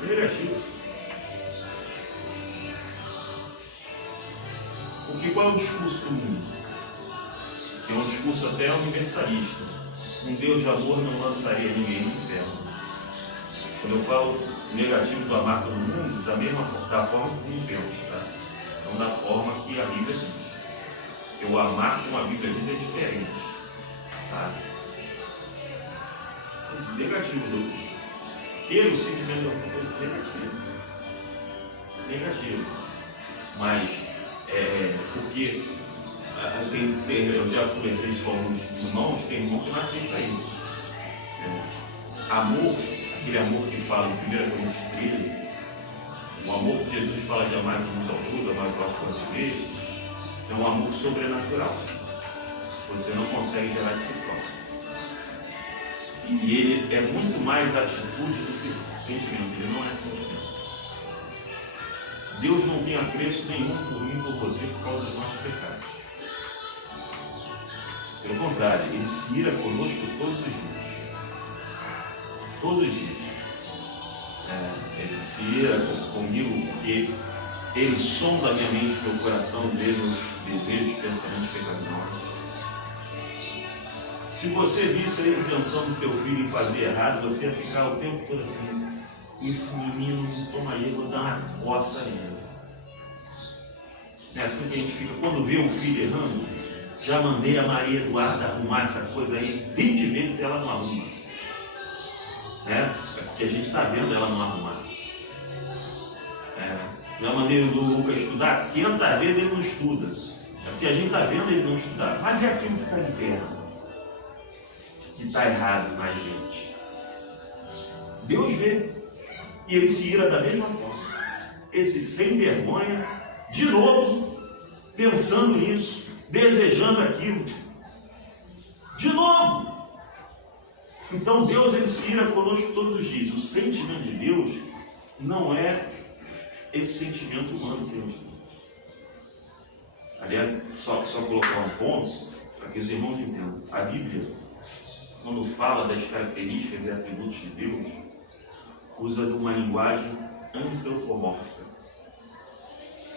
Negativo. Porque qual é o discurso do mundo? Que é um discurso até universalista. Um Deus de amor não lançaria ninguém no inferno. Quando eu falo negativo do amar todo mundo, da forma que o mundo pensa, tá? Não da forma que a Bíblia diz. O amar como a Bíblia diz é diferente. Tá? Negativo. Ter o sentimento de alguma coisa negativo. Negativo. Mas porque eu já conversei isso com alguns irmãos, tem irmão que não aceita isso. Amor, aquele amor que fala em 1 Coríntios 13, o amor que Jesus fala de amar uns aos outros, amar os próximos dele, é um amor sobrenatural. Você não consegue gerar de si próprio. E ele é muito mais atitude do que sentimento, ele não é sentimento. Deus não tem apreço nenhum por mim ou por você por causa dos nossos pecados. Pelo contrário, ele se ira conosco todos os dias. Todos os dias. Ele se ira comigo porque ele sonda a minha mente, meu coração, vê meus desejos, pensamentos pecaminosos. Se você visse a intenção do teu filho em fazer errado, você ia ficar o tempo todo assim, esse menino não toma aí, vou dar uma coça nele. É assim que a gente fica, quando vê um filho errando, já mandei a Maria Eduarda arrumar essa coisa aí 20 vezes e ela não arruma. É porque a gente está vendo ela não arrumar. Já mandei o Lucas estudar 500 vezes, ele não estuda. É porque a gente está vendo ele não estudar. Mas é aquilo que está interno, que está errado na gente. Deus vê. E ele se ira da mesma forma. Esse sem vergonha, de novo, pensando nisso, desejando aquilo. De novo. Então Deus, ele se ira conosco todos os dias. O sentimento de Deus não é esse sentimento humano que nós temos. Aliás, só colocar um ponto para que os irmãos entendam. A Bíblia, quando fala das características e atributos de Deus, usa de uma linguagem antropomórfica.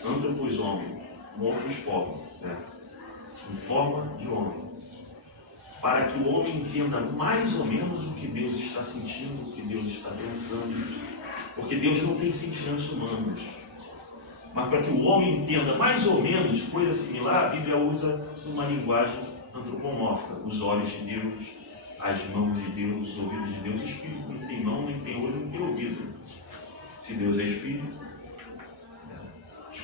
Antropos, homem, morfos, forma, né? Em forma de homem. Para que o homem entenda mais ou menos o que Deus está sentindo, o que Deus está pensando. Porque Deus não tem sentimentos humanos. Mas para que o homem entenda mais ou menos coisa similar, a Bíblia usa uma linguagem antropomórfica. Os olhos de Deus, as mãos de Deus, os ouvidos de Deus. O Espírito não tem mão, nem tem olho, nem tem ouvido. Se Deus é Espírito,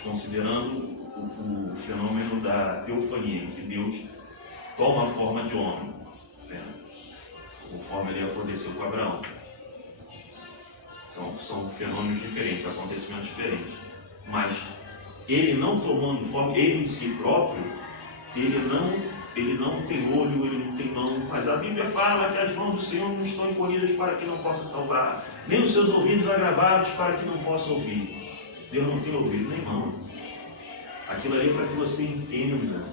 considerando o fenômeno da teofania, em que Deus toma a forma de homem, conforme ele aconteceu com Abraão. São fenômenos diferentes, acontecimentos diferentes. Mas ele não tomando forma, ele em si próprio, ele não tem olho, ele não tem mão. Mas a Bíblia fala que as mãos do Senhor não estão encolhidas para que não possa salvar, nem os seus ouvidos agravados para que não possa ouvir. Deus não tem ouvido nem mão. Aquilo ali é para que você entenda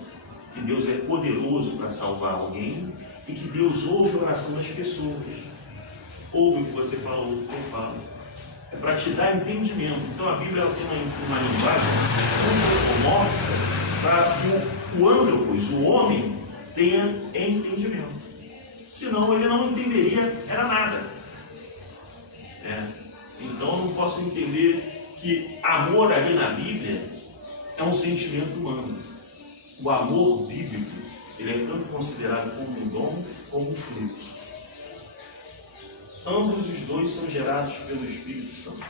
que Deus é poderoso para salvar alguém e que Deus ouve a oração das pessoas. Ouve o que você falou, o que eu falo. É para te dar entendimento. Então a Bíblia tem uma linguagem antropomórfica para que o antropos, o homem, tenha entendimento. Senão ele não entenderia, era nada. Então eu não posso entender que amor ali na Bíblia é um sentimento humano. O amor bíblico, ele é tanto considerado como um dom, como um fruto. Ambos os dois são gerados pelo Espírito Santo.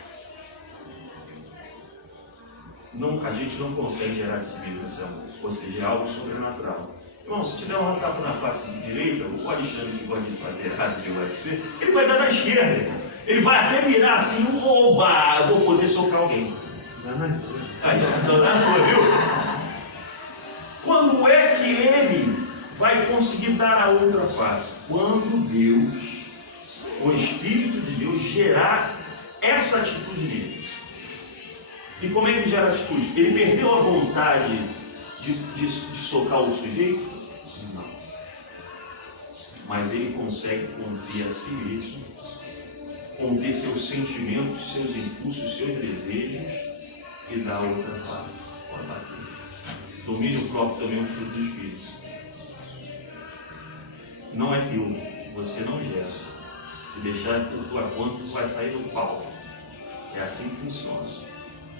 A gente não consegue gerar esse mesmo amor, ou seja, é algo sobrenatural. Irmão, se tiver um tapa na face de direita, o Alexandre que gosta de fazer errado de UFC, ele vai dar na esquerda. Ele vai até mirar assim, oba, eu vou poder socar alguém. Aí, viu? Quando é que ele vai conseguir dar a outra face? Quando Deus, o Espírito de Deus, gerar essa atitude nele. E como é que gera a atitude? Ele perdeu a vontade de socar o sujeito? Não. Mas ele consegue conter a si mesmo, conter seus sentimentos, seus impulsos, seus desejos e dar outra face. Pode bater. Domínio próprio também é um fruto do Espírito. Não é teu, você não gera. Se deixar por tua conta, tu vai sair do pau. É assim que funciona.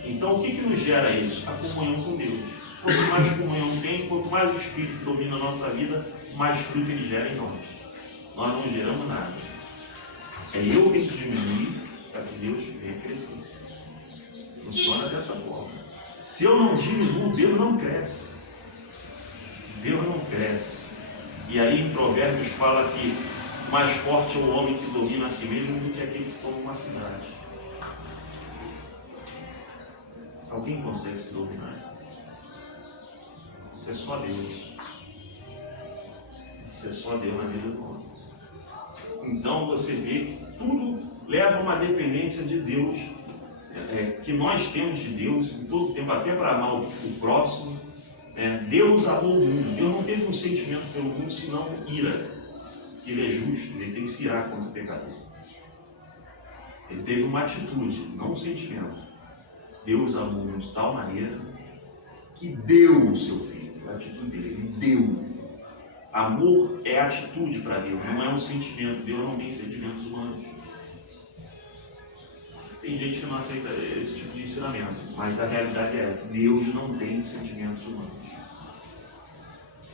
Então, o que nos gera isso? A comunhão com Deus. Quanto mais comunhão tem, quanto mais o Espírito domina a nossa vida, mais fruto ele gera em nós. Nós não geramos nada. É eu que diminuir para que Deus venha crescer. Funciona dessa forma. Se eu não diminuo, Deus não cresce. Deus não cresce. E aí em Provérbios fala que mais forte é o homem que domina a si mesmo do que aquele que toma uma cidade. Alguém consegue se dominar? Isso é só Deus. Isso é só Deus na vida do homem. Então você vê que tudo leva a uma dependência de Deus, que nós temos de Deus em todo tempo, até para amar o próximo. Deus amou o mundo. Deus não teve um sentimento pelo mundo, senão ira. Ele é justo, ele tem que se irar contra o pecador. Ele teve uma atitude, não um sentimento. Deus amou o mundo de tal maneira que deu o seu filho. Foi a atitude dele, ele deu. Amor é atitude para Deus, não é um sentimento. Deus não tem sentimentos humanos. Tem gente que não aceita esse tipo de ensinamento, mas a realidade é essa: Deus não tem sentimentos humanos.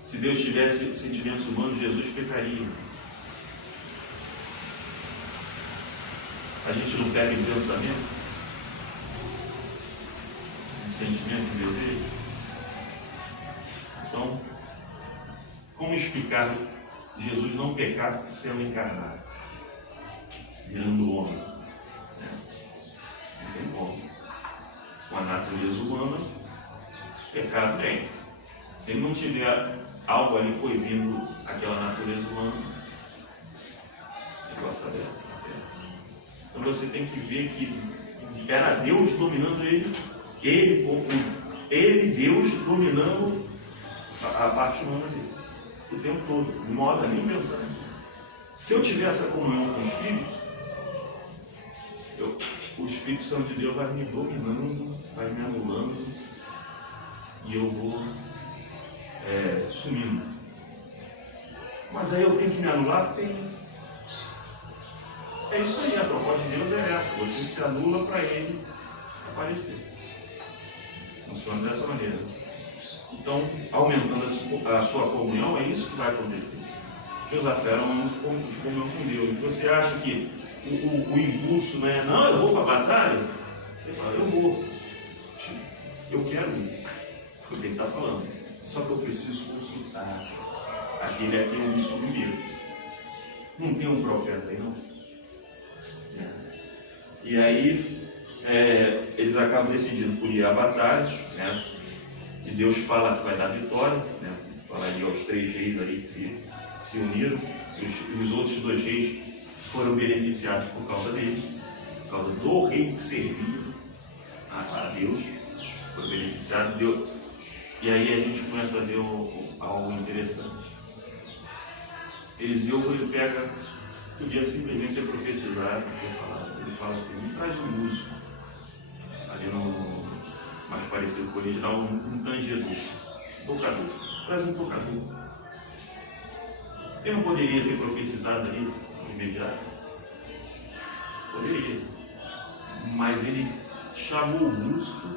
Se Deus tivesse sentimentos humanos, Jesus pecaria. A gente não pega em pensamento, em sentimento, em desejo. Então, como explicar Jesus não pecar sendo encarnado, virando homem? Não tem como. Com a natureza humana, pecado tem. Se não tiver algo ali coibindo aquela natureza humana, o negócio aberto. Então você tem que ver que era Deus dominando ele, Deus dominando a parte humana dele, o tempo todo, de modo a nem pensar. Se eu tiver essa comunhão com o Espírito, o Espírito Santo de Deus vai me dominando, vai me anulando, e eu vou sumindo. Mas aí eu tenho que me anular? Tem. É isso aí, a proposta de Deus é essa: você se anula para ele aparecer. Funciona dessa maneira. Então, aumentando a sua comunhão, é isso que vai acontecer. Josafé era um homem de comunhão com Deus. Você acha que o impulso não é, não, eu vou para a batalha? Você fala, eu vou. Eu quero ir. Porque ele está falando. Só que eu preciso consultar aquele a quem eu me submeto. Não tem um profeta aí, não? E aí, eles acabam decidindo por ir à batalha, né? E Deus fala que vai dar vitória, né? Fala ali aos 3 reis ali que se uniram. E os outros 2 reis foram beneficiados por causa dele, por causa do rei que servia a Deus, foi beneficiado. Deus. E aí a gente começa a ver algo interessante. Eliseu, ele podia simplesmente ter profetizado, ter falado. Ele fala assim, me traz um músico, ali no mais parecido com o original, um tangedor, um tocador, traz um tocador. Ele não poderia ter profetizado ali no imediato? Poderia, mas ele chamou o músico,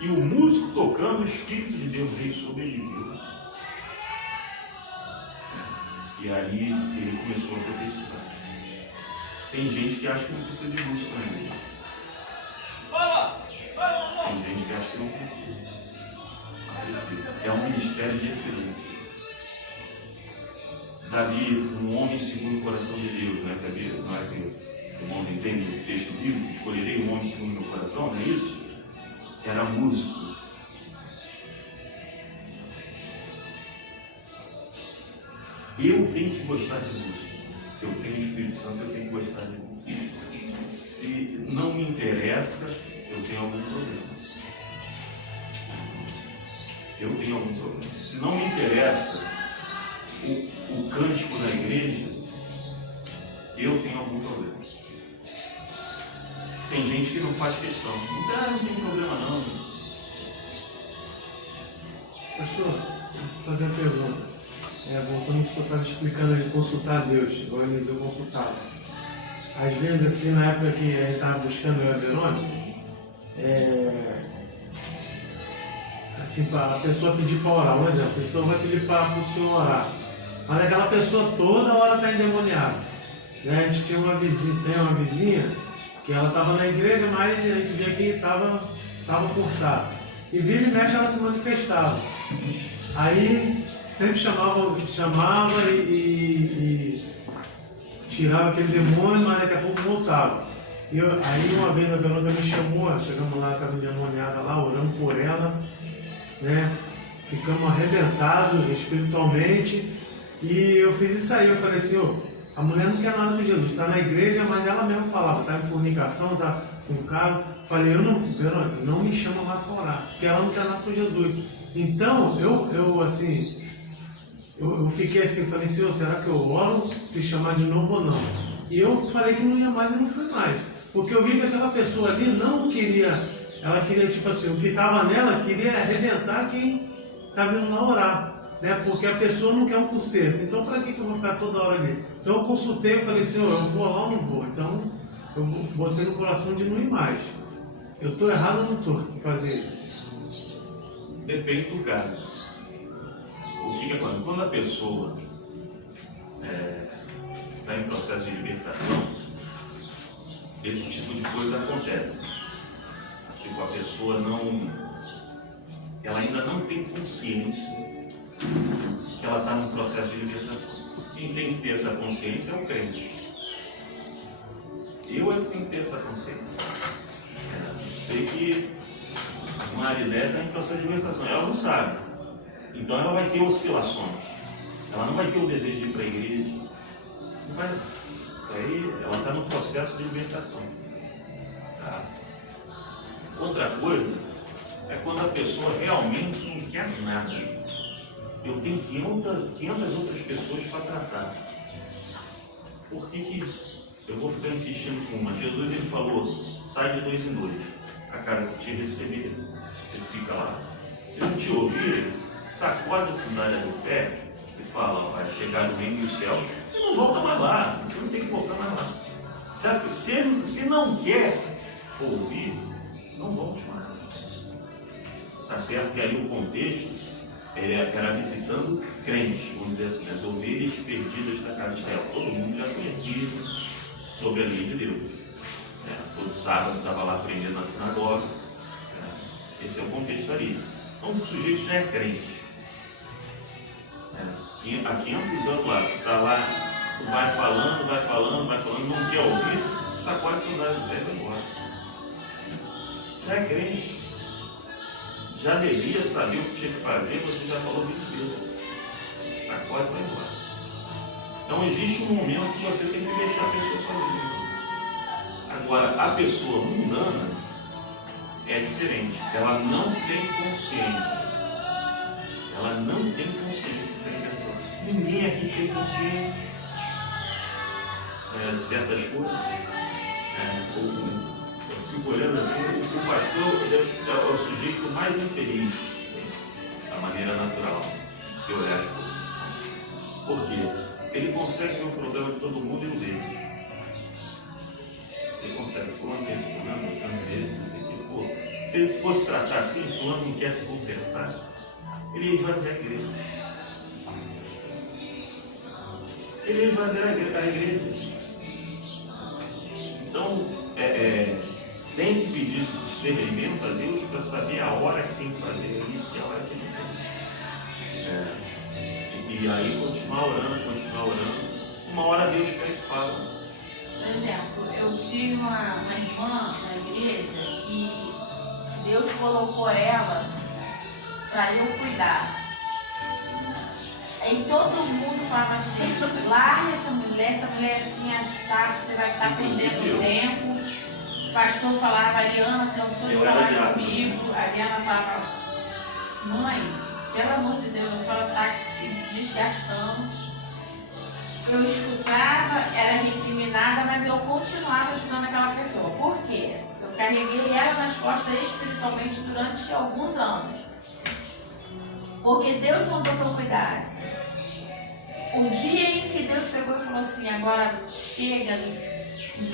e o músico tocando, o Espírito de Deus veio sobre Eliseu. E ali ele começou a profetizar. Tem gente que acha que não precisa de luz também. Tem gente que acha que não precisa. Não precisa. É um ministério de excelência. Davi, um homem segundo o coração de Deus, né? Davi, não é que o homem entende o texto bíblico, escolherei um homem segundo o meu coração, não é isso? Era músico. Eu tenho que gostar de música. Se eu tenho o Espírito Santo, eu tenho que gostar de música. Se não me interessa, eu tenho algum problema. Eu tenho algum problema. Se não me interessa o cântico da igreja, eu tenho algum problema. Tem gente que não faz questão. Não tem problema não. Pastor, vou fazer uma pergunta. Voltando ao que o senhor estava explicando de consultar Deus, igual o Eliseu consultava. Às vezes, assim, na época que a gente estava buscando o Verônica, assim, a pessoa pedir para orar, um exemplo, a pessoa vai pedir para o senhor orar, mas aquela pessoa toda hora está endemoniada. Né? A gente tinha uma vizinha que ela estava na igreja, mas a gente via que estava cortada. E vira e mexe, ela se manifestava. Aí sempre chamava e tirava aquele demônio, mas daqui a pouco voltava. Aí uma vez a Verônica me chamou, chegamos lá, estava endemoniada lá, orando por ela, né? Ficamos arrebentados espiritualmente, e eu fiz isso aí, eu falei assim, a mulher não quer nada com Jesus, está na igreja, mas ela mesmo falava, está em fornicação, está com carro. Falei, Verônica, não me chama lá para orar, porque ela não quer nada com Jesus. Então, eu fiquei assim, falei, Senhor, será que eu oro se chamar de novo ou não? E eu falei que não ia mais e não fui mais. Porque eu vi que aquela pessoa ali não queria, ela queria, tipo assim, o que estava nela queria arrebentar quem estava indo lá orar. né? Porque a pessoa não quer um conserto. Então, para que eu vou ficar toda hora ali? Então, eu consultei e falei, Senhor, eu vou lá ou não vou? Então, eu botei no coração de não ir mais. Eu estou errado ou não estou em fazer isso? Depende do caso. O que acontece? Quando a pessoa está em processo de libertação, esse tipo de coisa acontece. Tipo, a pessoa ela ainda não tem consciência que ela está num processo de libertação. Quem tem que ter essa consciência é o crente. Eu é que tenho que ter essa consciência. Sei que Marilé está em processo de libertação, ela não sabe. Então ela vai ter oscilações. Ela não vai ter o desejo de ir para a igreja. Não vai. Isso aí, ela está no processo de libertação. Tá? Outra coisa é quando a pessoa realmente não quer nada. Eu tenho 500 outras pessoas para tratar. Por que eu vou ficar insistindo com uma? Jesus ele falou, sai de 2 em 2. A casa que te receber, ele fica lá. Se não te ouvirem, sacode a sandália do pé e fala, vai chegar no reino do céu e não volta mais lá. Você não tem que voltar mais lá. Se não quer ouvir, não volte mais. Tá certo que ali o contexto era visitando crentes, vamos dizer assim, as ovelhas perdidas da casa de Israel. Todo mundo já conhecia sobre a lei de Deus. Todo sábado estava lá aprendendo na sinagoga. Esse é o contexto ali. Então o sujeito já é crente. Há 500 anos lá, está lá, tu vai falando, não quer ouvir, sacode a sandália do pé e vai embora. Já é crente. Já devia saber o que tinha que fazer, você já falou 20 vezes. Sacode e vai embora. Então existe um momento que você tem que deixar a pessoa sozinha. Agora, a pessoa mundana é diferente. Ela não tem consciência. Ela não tem consciência de libertação. Ninguém aqui tem consciência de certas coisas. Eu fico olhando assim, o pastor é o sujeito mais infeliz da maneira natural de se olhar as coisas. Por quê? Ele consegue ver o problema de todo mundo e o dele. Ele consegue, fulano tem esse problema, tanto esse, não sei o que for. Se ele fosse tratar assim, fulano não quer se consertar, ele ia esvaziar a igreja. Ele ia esvaziar a igreja. Então, tem que pedir discernimento a Deus para saber a hora que tem que fazer isso e a hora que não tem. E aí continuar orando. Uma hora Deus pega e fala. Por exemplo, eu tive uma irmã na igreja que Deus colocou ela para eu cuidar. Aí todo mundo falava assim, larga essa mulher é assim assada, você vai estar perdendo tempo. O pastor falava, Ariana cansou de falar comigo. A Ariana falava, mãe, pelo amor de Deus, a senhora está se desgastando. Eu escutava, era recriminada, mas eu continuava ajudando aquela pessoa. Por quê? Eu carreguei ela nas costas espiritualmente durante alguns anos. Porque Deus mandou que eu cuidasse. O dia em que Deus pegou e falou assim, agora chega,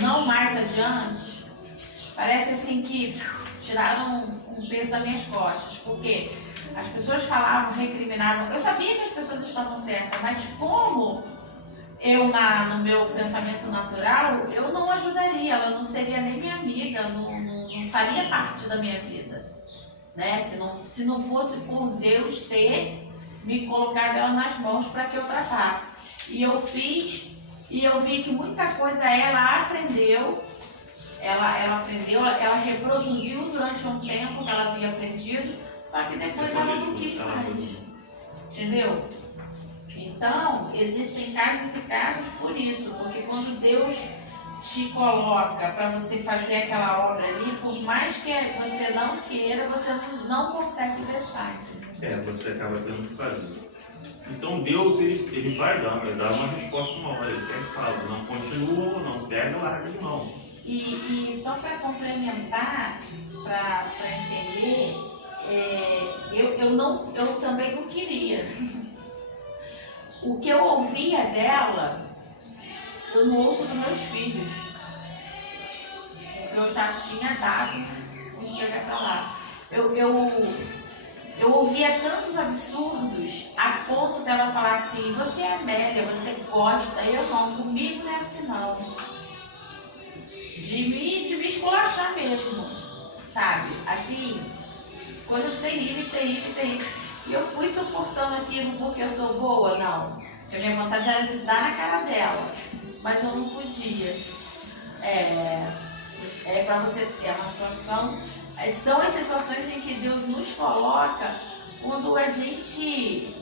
não mais adiante, parece assim que tiraram um peso das minhas costas. Porque as pessoas falavam, recriminavam. Eu sabia que as pessoas estavam certas, mas como eu, no meu pensamento natural, eu não ajudaria, ela não seria nem minha amiga, não faria parte da minha vida. Né? Se não fosse por Deus ter me colocado ela nas mãos para que eu tratasse. E eu fiz, e eu vi que muita coisa ela aprendeu, ela reproduziu durante um tempo que ela havia aprendido, só que depois ela não quis mais. Entendeu? Então, existem casos e casos por isso, porque quando Deus te coloca para você fazer aquela obra ali, por mais que você não queira, você não consegue deixar. Você acaba tendo que fazer. Então Deus ele vai dar uma resposta uma hora, ele pega e fala, não continua, não pega, larga de mão. E só para complementar, para entender, eu também não queria. O que eu ouvia dela, eu não ouço dos meus filhos. Porque eu já tinha dado um chega pra lá. Eu ouvia tantos absurdos a ponto dela falar assim, você é Amélia, você gosta, eu não, comigo não é assim não. De me esculachar mesmo, sabe? Assim, coisas terríveis. E eu fui suportando aquilo porque eu sou boa? Não. A minha vontade era de dar na cara dela, mas eu não podia. Para você ter uma situação. São as situações em que Deus nos coloca quando a gente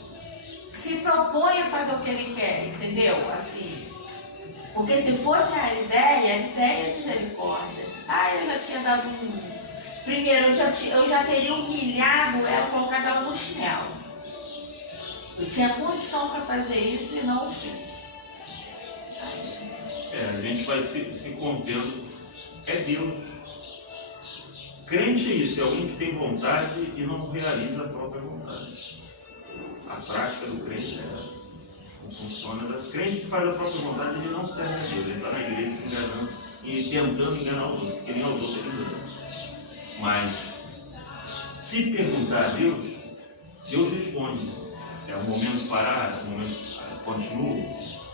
se propõe a fazer o que Ele quer, entendeu? Assim, porque se fosse a ideia é misericórdia. Eu já tinha dado Primeiro, eu já teria humilhado ela, colocado ela no chinelo. Eu tinha condição para fazer isso e não o fiz. A gente vai se contendo. É Deus. Crente é isso, é alguém que tem vontade e não realiza a própria vontade. A prática do crente é essa. Não funciona. O crente que faz a própria vontade, ele não serve a Deus. Ele está na igreja se enganando e tentando enganar os outros, porque nem aos outros ele engana. Mas, se perguntar a Deus, Deus responde. É o momento de parar, é o momento de continuar.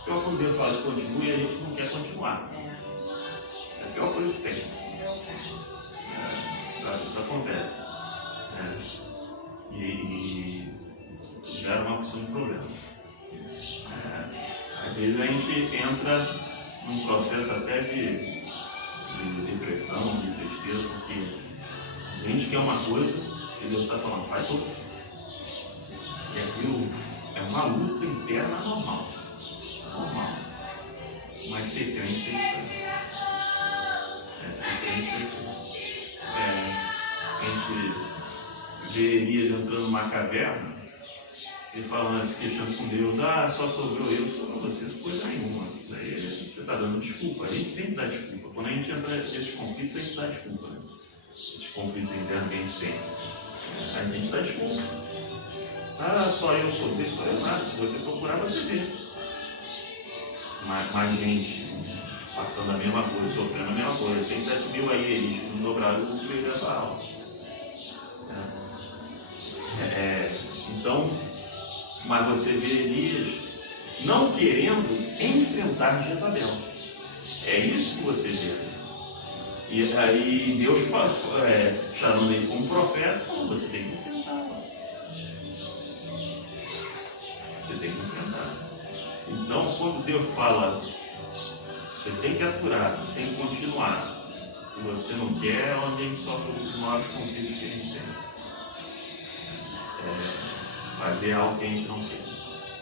Pior quando Deus fala que continue e a gente não quer continuar. É a pior coisa que tem. Isso acontece. E gera uma opção de problema. Às vezes a gente entra num processo até de depressão, de tristeza, porque a gente quer uma coisa e Deus está falando, faz outra. E aquilo é uma luta interna normal. Mas ser crente é isso. Ser crente é isso. A gente vê Elias entrando numa caverna e falando, se queixando com Deus, só sobrou eu, sobrou vocês, coisa nenhuma. Daí você está dando desculpa. A gente sempre dá desculpa. Quando a gente entra nesses conflitos, a gente dá desculpa. Né? Esses conflitos internos que a gente tem. A gente dá desculpa. Só eu sobrei, só eu nada. Se você procurar, você vê. Mais gente passando a mesma coisa, sofrendo a mesma coisa. Tem 7 mil aí, eles que não dobraram o cumprir da alma. Então, mas você vê Elias não querendo enfrentar Jezabel. É isso que você vê. E aí Deus chamando ele como profeta, falou, você tem que enfrentar. Você tem que enfrentar. Então, quando Deus fala, você tem que aturar, tem que continuar, e você não quer, é onde a gente sofre os maiores conflitos que a gente tem. Fazer algo que a gente não quer.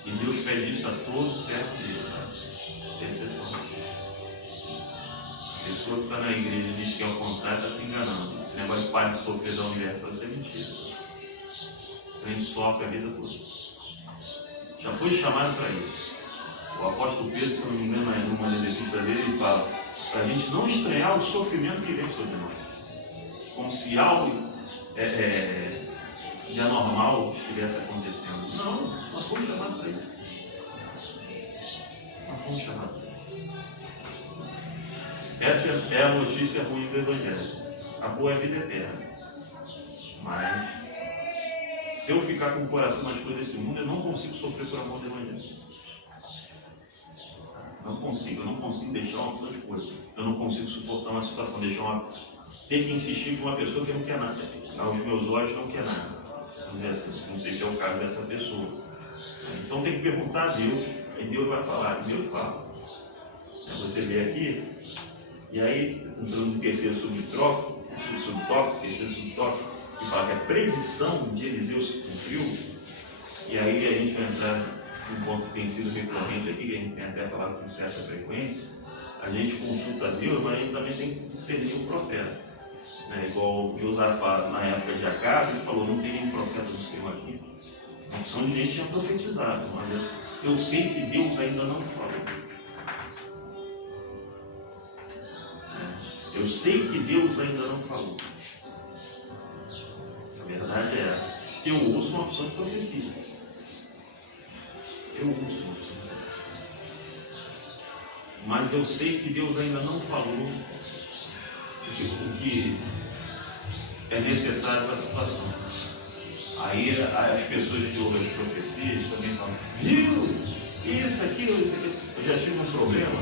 E Deus pede isso a todo certo dia, tá? Tem exceção. A pessoa que está na igreja e diz que é o contrário, está se enganando. Esse negócio de pai de sofrer da universo vai ser mentira. A gente sofre a vida toda. Já foi chamado para isso. O apóstolo Pedro, se não me engano, numa das epístolas dele, ele fala para a gente não estranhar o sofrimento que vem sobre nós. Como se algo de anormal estivesse acontecendo. Não, nós fomos chamados para isso. Nós fomos chamados para isso. Essa é a notícia ruim do Evangelho. A boa é a vida eterna. Mas, se eu ficar com o coração nas coisas desse mundo, eu não consigo sofrer por amor do Evangelho. Eu não consigo deixar uma opção de coisa. Eu não consigo suportar uma situação, ter que insistir com uma pessoa que não quer nada. Aos meus olhos não quer nada. Vamos dizer assim, não sei se é o caso dessa pessoa. Então tem que perguntar a Deus, e Deus vai falar, e Deus fala. Você vê aqui, e aí, entrando no terceiro subtópico, que fala que a predição de Eliseu se cumpriu, e aí a gente vai entrar um ponto que tem sido recorrente aqui, que a gente tem até falado com certa frequência. A gente consulta a Deus, mas a gente também tem que discernir o profeta. Igual Josafá, na época de Acabe, ele falou, não tem nenhum profeta do Senhor aqui. A opção de gente tinha profetizado, mas eu sei que Deus ainda não falou. Eu sei que Deus ainda não falou. A verdade é essa. Eu ouço uma opção de profecia. Eu ouço. mas eu sei que Deus ainda não falou o que é necessário para a situação. Aí as pessoas que ouvem as profecias também falam, viu? Isso, aquilo. Eu já tive um problema.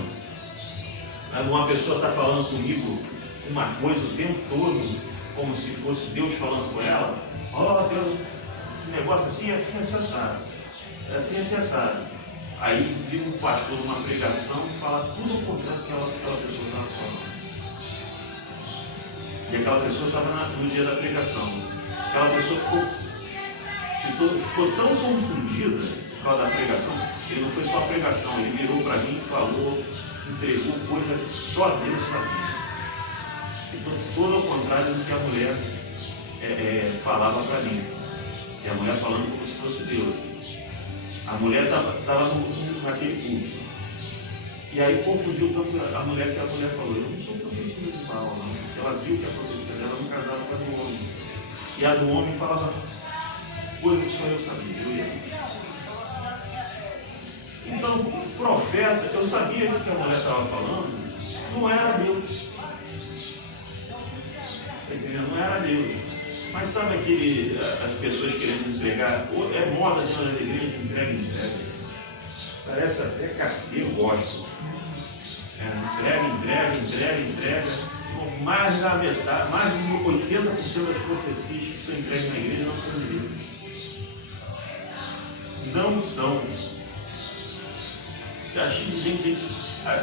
Uma pessoa está falando comigo uma coisa o tempo todo, como se fosse Deus falando com ela. Ó, Deus, esse negócio assim, assim, assado. Assim, assado. Aí vem um pastor numa pregação e fala tudo o contrário que aquela pessoa estava falando. E aquela pessoa estava no dia da pregação. Aquela pessoa ficou tão confundida por causa da pregação, ele não foi só a pregação, ele virou para mim e falou, entregou coisa que só Deus sabia. Então, todo ao contrário do que a mulher falava para mim. E a mulher falando como se fosse Deus. A mulher estava naquele culto. E aí confundiu tanto a mulher que a mulher falou, eu não sou profetisa de Baal, não. Ela viu que a profecia dela não casava com a do homem. E a do homem falava coisa que só eu sabia. Então, o profeta, eu sabia que o que a mulher estava falando não era Deus. Não era Deus. Mas sabe as pessoas querendo entregar, é moda de uma igreja que entrega. Parece até carteiro, eu gosto. Entrega. Mais da metade, mais de 80% das profecias que são entregues na igreja não são de Deus. Não são.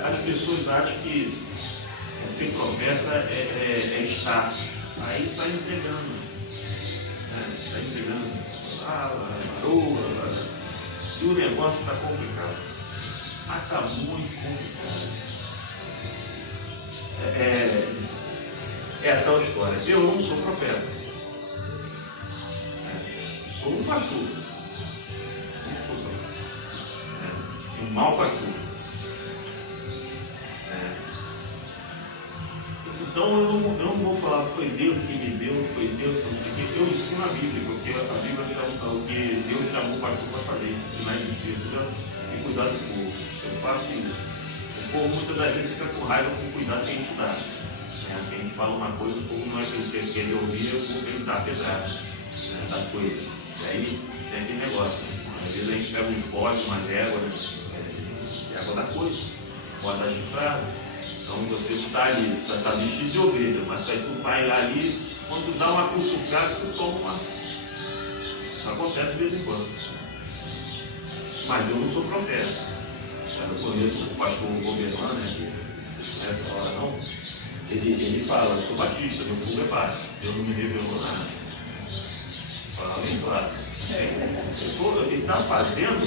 As pessoas acham que ser profeta é status. Aí sai entregando. Sai entregando. E o negócio está complicado. Mas está muito complicado. É a tal história. Eu não sou profeta. Sou um pastor. Não sou profeta. Um mau pastor. Então eu não vou falar foi Deus que me deu, foi Deus que não sei o quê. Eu ensino a Bíblia, porque a Bíblia chama o que Deus chamou o pastor para fazer, sinais de Espírito e cuidar do povo. Eu faço isso. O povo muitas das vezes fica com raiva com o cuidado que a gente dá. A gente fala uma coisa, o povo não é aquilo que ele quer ouvir, o povo ele dá pedrada das coisas. E aí tem aquele negócio. Às vezes a gente pega um hipótese, uma égua, égua da coisa, bota a chifrada. Então você está ali, está vestido de ovelha, mas aí tu vai ali, quando tu dá uma cutucada, tu toma uma. Isso acontece de vez em quando. Mas eu não sou profeta. Eu conheço o pastor Goberlan, nessa hora não. Ele fala, eu sou batista, meu fogo é baixo, Deus não me revelou nada. Fala bem claro. Ele está fazendo,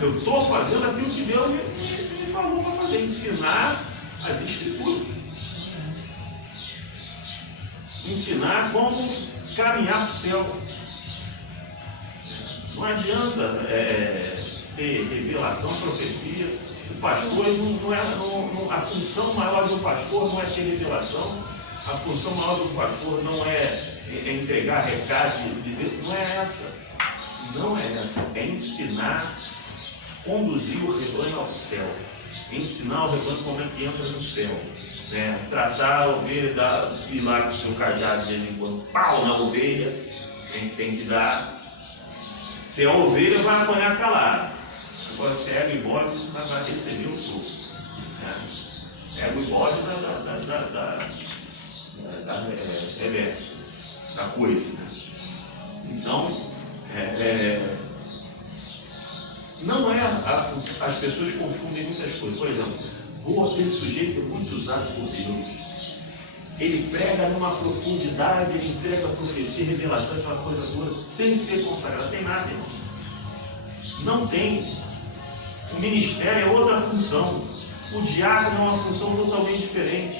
eu estou fazendo aquilo que Deus me falou para fazer, ensinar as escrituras. Ensinar como caminhar para o céu. Não adianta ter revelação, profecia. O pastor a função maior do pastor não é ter revelação, a função maior do pastor não é entregar recado de Deus, não é essa. Não é essa. É ensinar, conduzir o rebanho ao céu. Ensinar o rebanho como é que entra no céu. Tratar a ovelha, ir lá com o seu cajado de vez em quando, pau na ovelha, tem que dar. Se a ovelha vai apanhar calado. Agora, se é ego e bode, vai receber o topo. Ego e bode da coisa. Então, não é as pessoas confundem muitas coisas. Por exemplo, aquele sujeito é muito usado por Deus. Ele prega numa profundidade, ele entrega a profecia, revelação, aquela coisa toda. Tem que ser consagrado, não tem nada, irmão. Não tem. O ministério é outra função. O diácono é uma função totalmente diferente.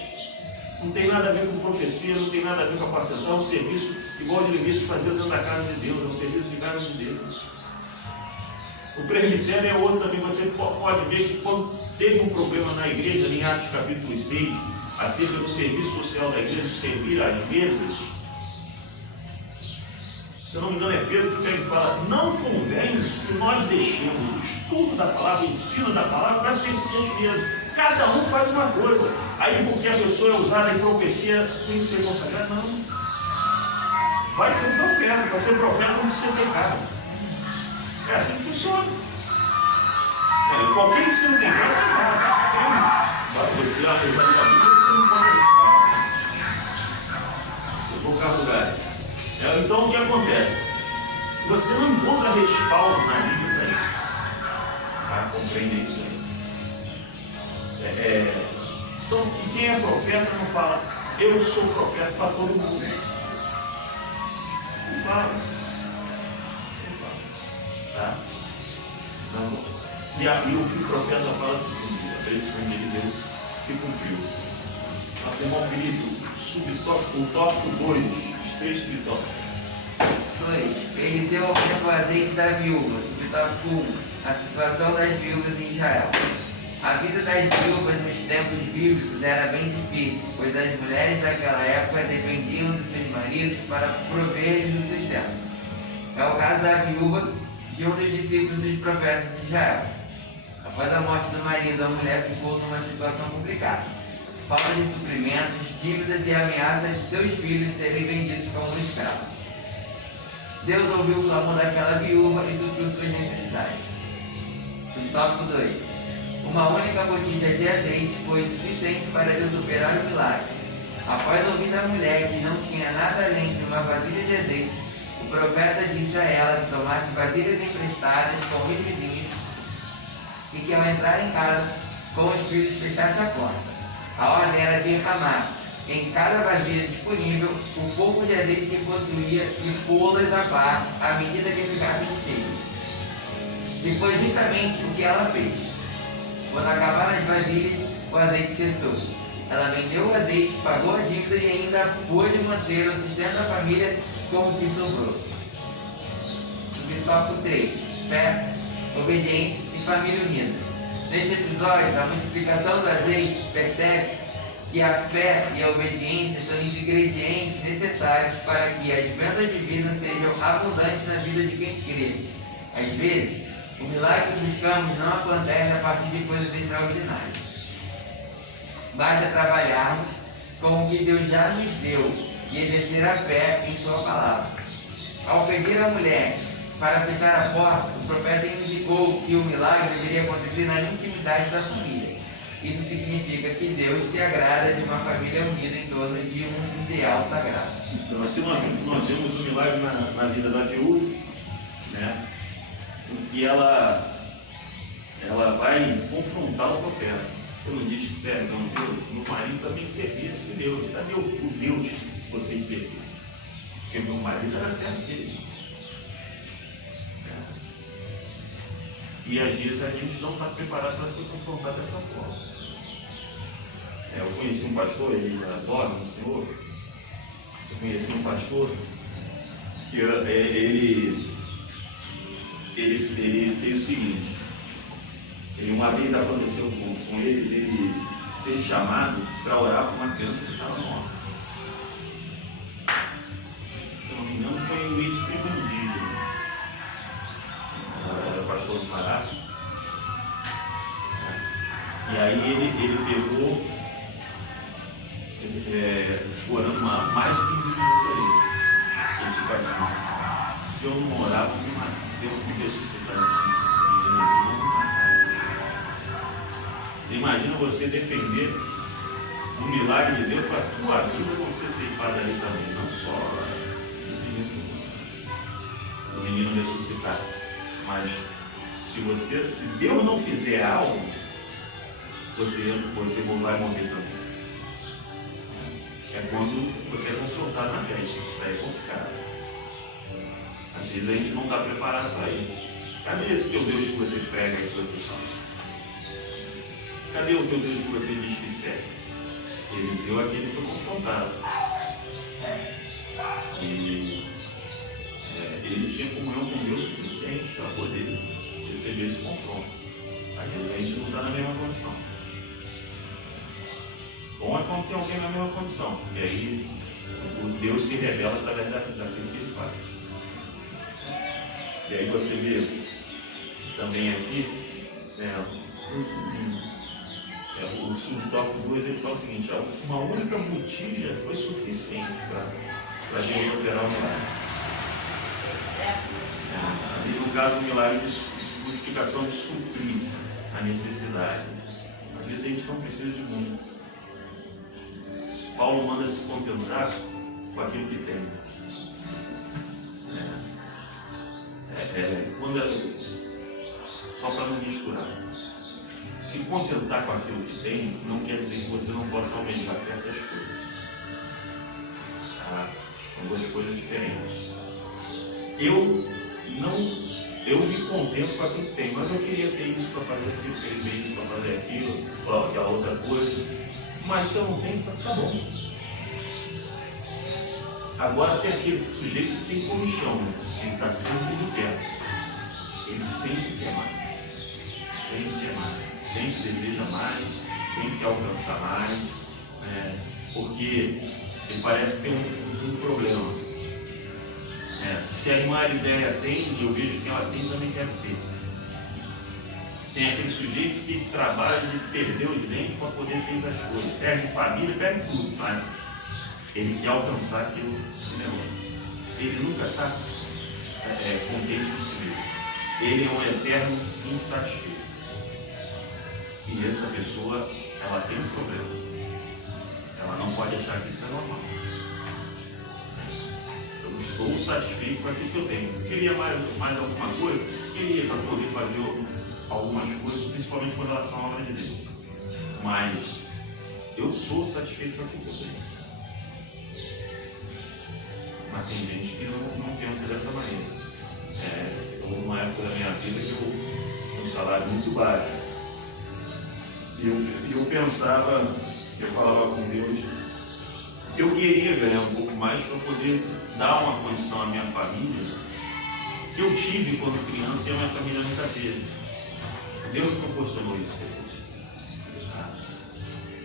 Não tem nada a ver com profecia, não tem nada a ver com apacentar. É um serviço igual de Levítico fazia dentro da casa de Deus, é um serviço de casa de Deus. O presbitério é outro também. Você pode ver que quando teve um problema na igreja, em Atos capítulo 6, acerca do serviço social da igreja, de servir às mesas, se não me engano é Pedro, que pega e fala: não convém que nós deixemos o estudo da palavra, o ensino da palavra para ser mesmo. Cada um faz uma coisa. Aí porque a pessoa é usada em profecia, tem que ser consagrado? Não. Vai ser profeta, para ser profeta não precisa ter cara. É assim que funciona. Qualquer ensino tem cara, tem cara. Você apesar da Bíblia, você não pode falar. Em qualquer lugar. Então o que acontece? Você não encontra respaldo na Bíblia para isso. Tá? Compreende isso aí. Então, quem é profeta não fala: eu sou profeta para todo mundo. Não fala. Tá? Não. E aí o que o profeta fala é o seguinte: a predição de Eliseu se cumpriu. Nosso irmão Felipe, o tópico 2, os três tópicos. 2. Eliseu oferta o azeite da viúva. Subtópico 1. A situação das viúvas em Israel. A vida das viúvas nos tempos bíblicos era bem difícil, pois as mulheres daquela época dependiam dos seus maridos para prover-lhes o sustento. É o caso da viúva de um dos discípulos dos profetas de Israel. Após a morte do marido, a mulher ficou numa situação complicada. Falta de suprimentos, dívidas e ameaça de seus filhos serem vendidos como escravos. Deus ouviu o clamor daquela viúva e supriu suas necessidades. Subtópico 2. Uma única botija de azeite foi suficiente para Deus operar o milagre. Após ouvir da mulher que não tinha nada além de uma vasilha de azeite, o profeta disse a ela que tomasse vasilhas emprestadas com os vizinhos e que ao entrar em casa com os filhos fechasse a porta. A ordem era derramar em cada vasilha disponível o pouco de azeite que possuía e pô-las à parte à medida que ficassem cheios. E foi justamente o que ela fez. Quando acabaram as vasilhas, o azeite cessou. Ela vendeu o azeite, pagou a dívida e ainda pôde manter o sustento da família com o que sobrou. Subtópico 3. Fé, obediência e família unida. Neste episódio, da multiplicação do azeite, percebe que a fé e a obediência são os ingredientes necessários para que as bênçãos divinas sejam abundantes na vida de quem crê. Às vezes, o milagre que buscamos não acontece a partir de coisas extraordinárias. Basta trabalharmos com o que Deus já nos deu e exercer a fé em sua palavra. Ao pedir à mulher para fechar a porta, o profeta indicou que o milagre deveria acontecer na intimidade da família. Isso significa que Deus se agrada de uma família unida em torno de um ideal sagrado. Então aqui nós temos um milagre na vida da viúva, né? Em que ela vai confrontar o profeta. Você não diz que serve, não, Deus, meu marido também servia esse Deus. Cadê o Deus que vocês serviam? Porque meu marido era servo dele. E às vezes a gente não está preparado para ser confrontado dessa forma. Eu conheci um pastor, ele adora no Senhor. Eu conheci um pastor que ele fez o seguinte: uma vez aconteceu com ele ser chamado para orar por uma criança que estava morta. Se não me engano, foi o mês de primeiro dia. Era pastor do Pará. E aí ele pegou, orando mais de 15 minutos ali. Ele tipo assim: se eu não orar, eu me matar. Se eu me ressuscitar essa menina aqui, eu vou me matar. Você imagina você depender do milagre de Deus para a tua vida você ceifada ali também, não só o menino ressuscitar. Mas se Deus não fizer algo, você vai morrer também. É quando você é confrontado na fé. Isso é complicado. Às vezes a gente não está preparado para isso. Cadê esse teu Deus que você prega e que você fala? Cadê o teu Deus que você diz que serve? Eliseu aqui ele foi confrontado. E ele tinha comunhão com Deus suficiente para poder receber esse confronto. Às vezes a gente não está na mesma condição. Bom é quando tem alguém na mesma condição, porque aí o Deus se revela através daquilo que ele faz. E aí você vê também aqui, o subtópico 2, ele fala o seguinte: uma única botija foi suficiente para Deus operar o milagre. E no caso, o milagre de multiplicação de suprir a necessidade. Às vezes a gente não precisa de muito. Paulo manda se contentar com aquilo que tem. Só para não misturar. Se contentar com aquilo que tem, não quer dizer que você não possa almejar certas coisas. Tá? São duas coisas diferentes. Eu me contento com aquilo que tem, mas eu queria ter isso para fazer aquilo, queria ter isso para fazer aquilo, ou aquela outra coisa. Mas se eu não tenho, tá bom. Agora tem aquele sujeito que tem comichão, né? Ele está sempre de perto. Ele sempre quer mais. Sempre quer mais. Sempre deseja mais. Sempre quer alcançar mais. Porque ele parece que tem um problema. Se a Marideia tem, e eu vejo que ela tem, também quero ter. Tem aquele sujeito que trabalha de perder os dentes para poder ter as coisas. Perde família, perde tudo, tá? Ele quer alcançar aquilo negócio. Ele nunca está contente com si mesmo. Ele é um eterno insatisfeito. E essa pessoa, ela tem um problema. Ela não pode achar que isso é normal. Eu estou satisfeito com aquilo que eu tenho. Eu queria mais alguma coisa? Queria para poder fazer algumas coisas, principalmente com relação à obra de Deus. Mas eu sou satisfeito com aquilo que eu tenho. Mas tem gente que não pensa dessa maneira. Houve uma época da minha vida que eu tinha um salário muito baixo. E eu pensava, eu falava com Deus, eu queria ganhar um pouco mais para poder dar uma condição à minha família que eu tive quando criança e a minha família nunca teve. Deus proporcionou isso.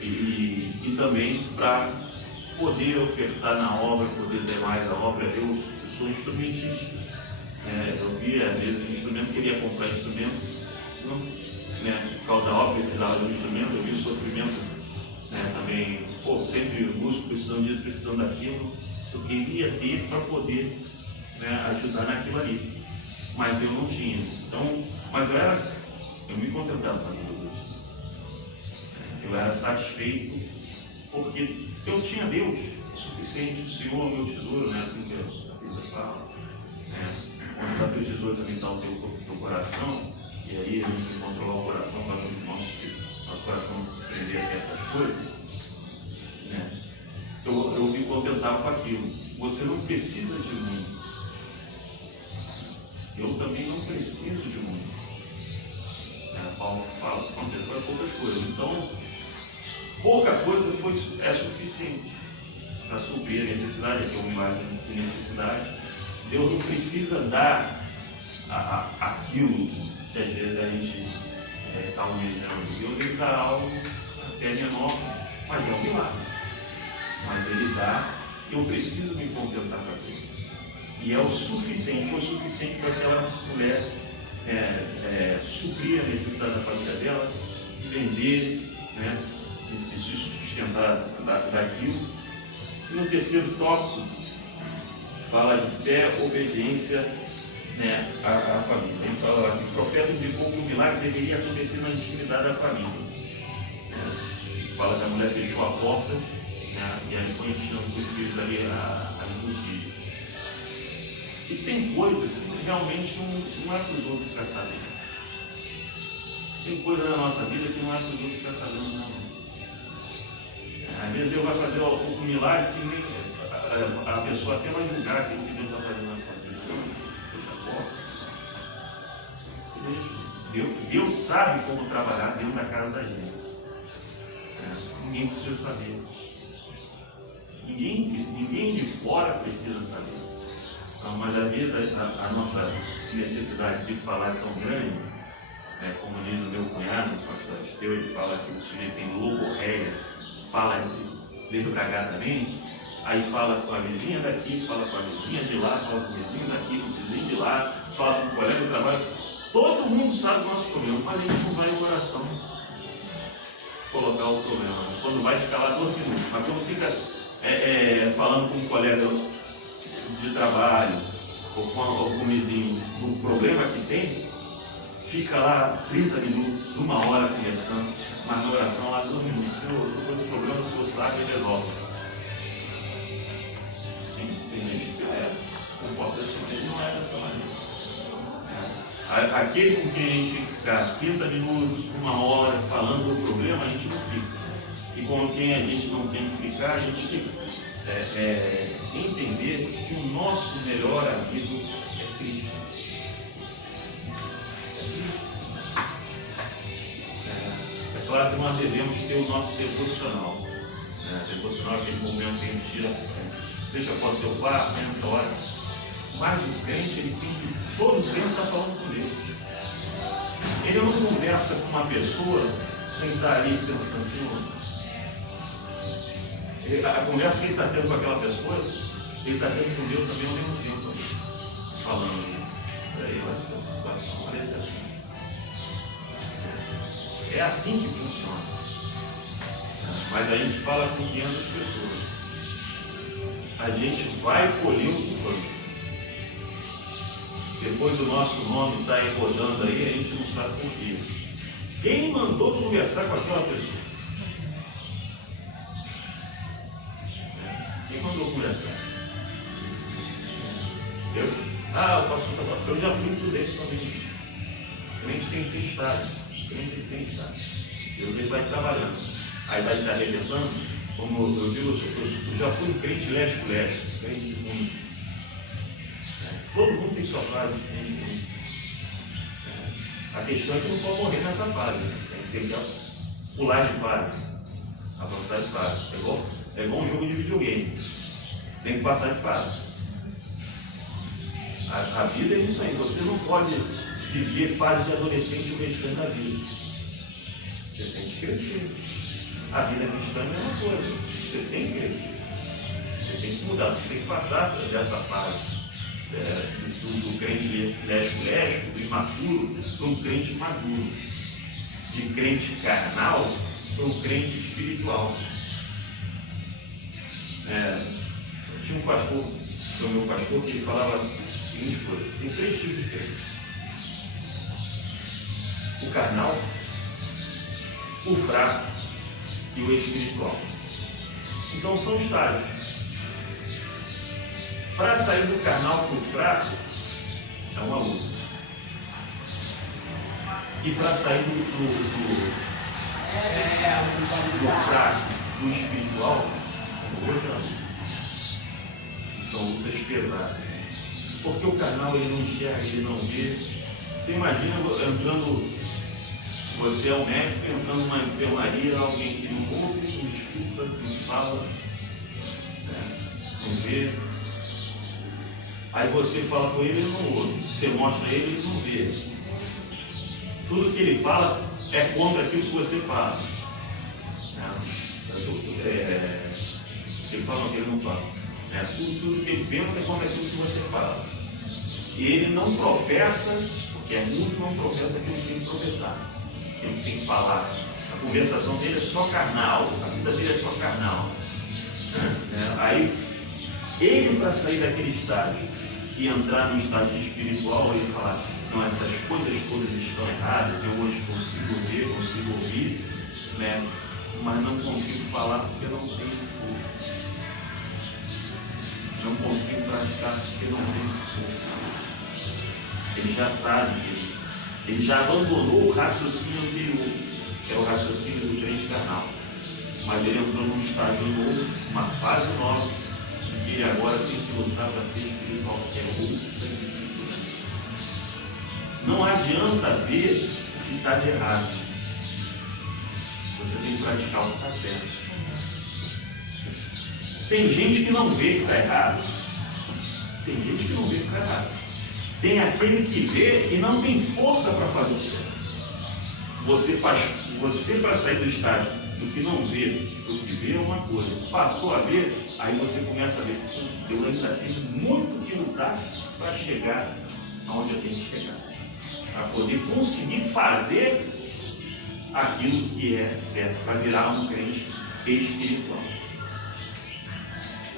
E também para poder ofertar na obra, poder ter mais a obra. Eu sou instrumentista. Eu via, às vezes, o instrumento, queria comprar instrumentos, por causa da obra precisava de um instrumento, eu vi o sofrimento também, sempre busco precisando disso, precisando daquilo. Eu queria ter para poder ajudar naquilo ali, mas eu não tinha. Então, mas eu me contentava com aquilo. Eu era satisfeito porque eu tinha Deus o suficiente, o Senhor, o meu tesouro, assim que a Bíblia fala. Onde está teu tesouro também está o teu coração, e aí a gente tem que controlar o coração para que nosso coração se prender a certas coisas. Eu me contentava com aquilo. Você não precisa de muito. Eu também não preciso de muito. Paulo fala, se contenta com poucas coisas. Então, pouca coisa é suficiente para suprir a necessidade, que é um milagre de necessidade. Deus não precisa dar aquilo que às vezes a gente está almejando. Deus ele dá algo até menor, mas é um milagre. Mas ele dá, eu preciso me contentar com aquilo. E é o suficiente, foi suficiente para aquela mulher suprir a necessidade da família dela, vender, e se sustentar daquilo. E no terceiro tópico, fala de fé, obediência à família. Ele fala que o profeta indicou que o milagre deveria acontecer na intimidade da família. Fala que a mulher fechou a porta e aí foi enchendo os espíritos ali a botija. E tem coisa que realmente não é para os outros ficar sabendo. Tem coisa na nossa vida que não é para os outros ficar sabendo, não. Às vezes Deus vai fazer um milagre que nem a pessoa até vai julgar aquilo que Deus está fazendo na sua vida. Fecha a porta. Deus sabe como trabalhar dentro da casa da gente. Ninguém precisa saber. Ninguém de fora precisa saber. Então, mas às vezes a nossa necessidade de falar é tão grande, como diz o meu cunhado, o pastor Esteu, ele fala que o sujeito tem logorreia, fala devagadamente, Aí fala com a vizinha daqui, fala com a vizinha de lá, fala com o vizinho daqui, com o vizinho de lá, fala com o colega do trabalho. Todo mundo sabe do nosso problema, mas a gente não vai em oração colocar o problema. Quando vai ficar lá 2 minutos, mas quando fica falando com um colega de trabalho ou com o vizinho do problema que tem, fica lá 30 minutos, 1 hora conversando, mas na oração lá 2 minutos. Senhor, estou com esse problema, o senhor sabe e resolve. Tem gente que comporta dessa maneira, não é dessa maneira. Aquele com quem a gente tem que ficar 30 minutos, 1 hora falando do problema, a gente não fica. E com quem a gente não tem que ficar, a gente tem que entender que o nosso melhor amigo é Cristo. É claro que nós devemos ter o nosso devocional. Devocional é aquele momento que a gente tira, deixa fora do teu quarto, entra, ora. Mas o crente, ele tem que, todo crente está falando com Deus. Ele não conversa com uma pessoa sem estar ali pensando assim. A conversa que ele está tendo com aquela pessoa, ele está tendo com Deus também ao mesmo tempo. Falando, peraí, olha essa situação, olha esse assunto. É assim que funciona. Mas a gente fala com 500 pessoas. A gente vai colher o que planta. Depois o nosso nome está rodando aí, a gente não sabe por quê. Quem mandou conversar com aquela pessoa? Quem mandou conversar? Eu? O pastor está falando. Eu já fui tudo isso também. O crente tem que ter estágio. O crente tem que ter estágio. Deus vai trabalhando. Aí vai se arrebentando. Como eu digo, eu já fui um crente lésbico, crente muito. Todo mundo tem sua fase. A questão é que não pode morrer nessa fase. Tem que pular de fase, avançar de fase. É igual um jogo de videogame. Tem que passar de fase. A vida é isso aí. Você não pode viver fase de adolescente o restante da vida. Você tem que crescer. A vida cristã é a mesma coisa. Você tem que crescer. Você tem que mudar. Você tem que passar dessa fase. Do crente lésbico, do imaturo, para um crente maduro, de crente carnal para um crente espiritual. Eu tinha um pastor, foi o meu pastor, que ele falava a seguinte coisa: tem 3 tipos de crentes: o carnal, o fraco e o espiritual. Então são estágios. Para sair do carnal para o fraco, é uma luta. E para sair do fraco, do espiritual, é outra luta. São lutas pesadas. Porque o carnal ele não enxerga, ele não vê. Você imagina entrando, você é um médico, entrando numa enfermaria, alguém que não ouve, não escuta, não fala, não vê. Aí você fala com ele, ele não ouve. Você mostra ele, ele não vê. Tudo que ele fala é contra aquilo que você fala. Ele fala o que ele não fala. Tudo que ele pensa é contra aquilo que você fala. E ele não professa, porque é muito, não professa aquilo que tem que professar. Ele tem que falar. A conversação dele é só carnal. A vida dele é só carnal. Aí, ele para sair daquele estágio e entrar no estágio espiritual, ele fala: não, essas coisas todas estão erradas, eu hoje consigo ver, consigo ouvir, mas não consigo falar porque não tenho força. Não consigo praticar porque não tenho força. Ele já sabe disso. Ele já abandonou o raciocínio anterior, que é o raciocínio do crente carnal. Mas ele entrou num estágio novo, uma fase nova, e ele agora tem que lutar para ser espiritual, que é outra dificuldade. Não adianta ver o que está de errado. Você tem que praticar o que está certo. Tem gente que não vê que está errado. Tem gente que não vê que está errado. Tem aquele que vê e não tem força para fazer o certo. Você para sair do estágio do que não ver. O que vê é uma coisa. Passou a ver, aí você começa a ver. Eu ainda tenho muito que lutar para chegar aonde eu tenho que chegar. Para poder conseguir fazer aquilo que é certo, para virar um crente espiritual.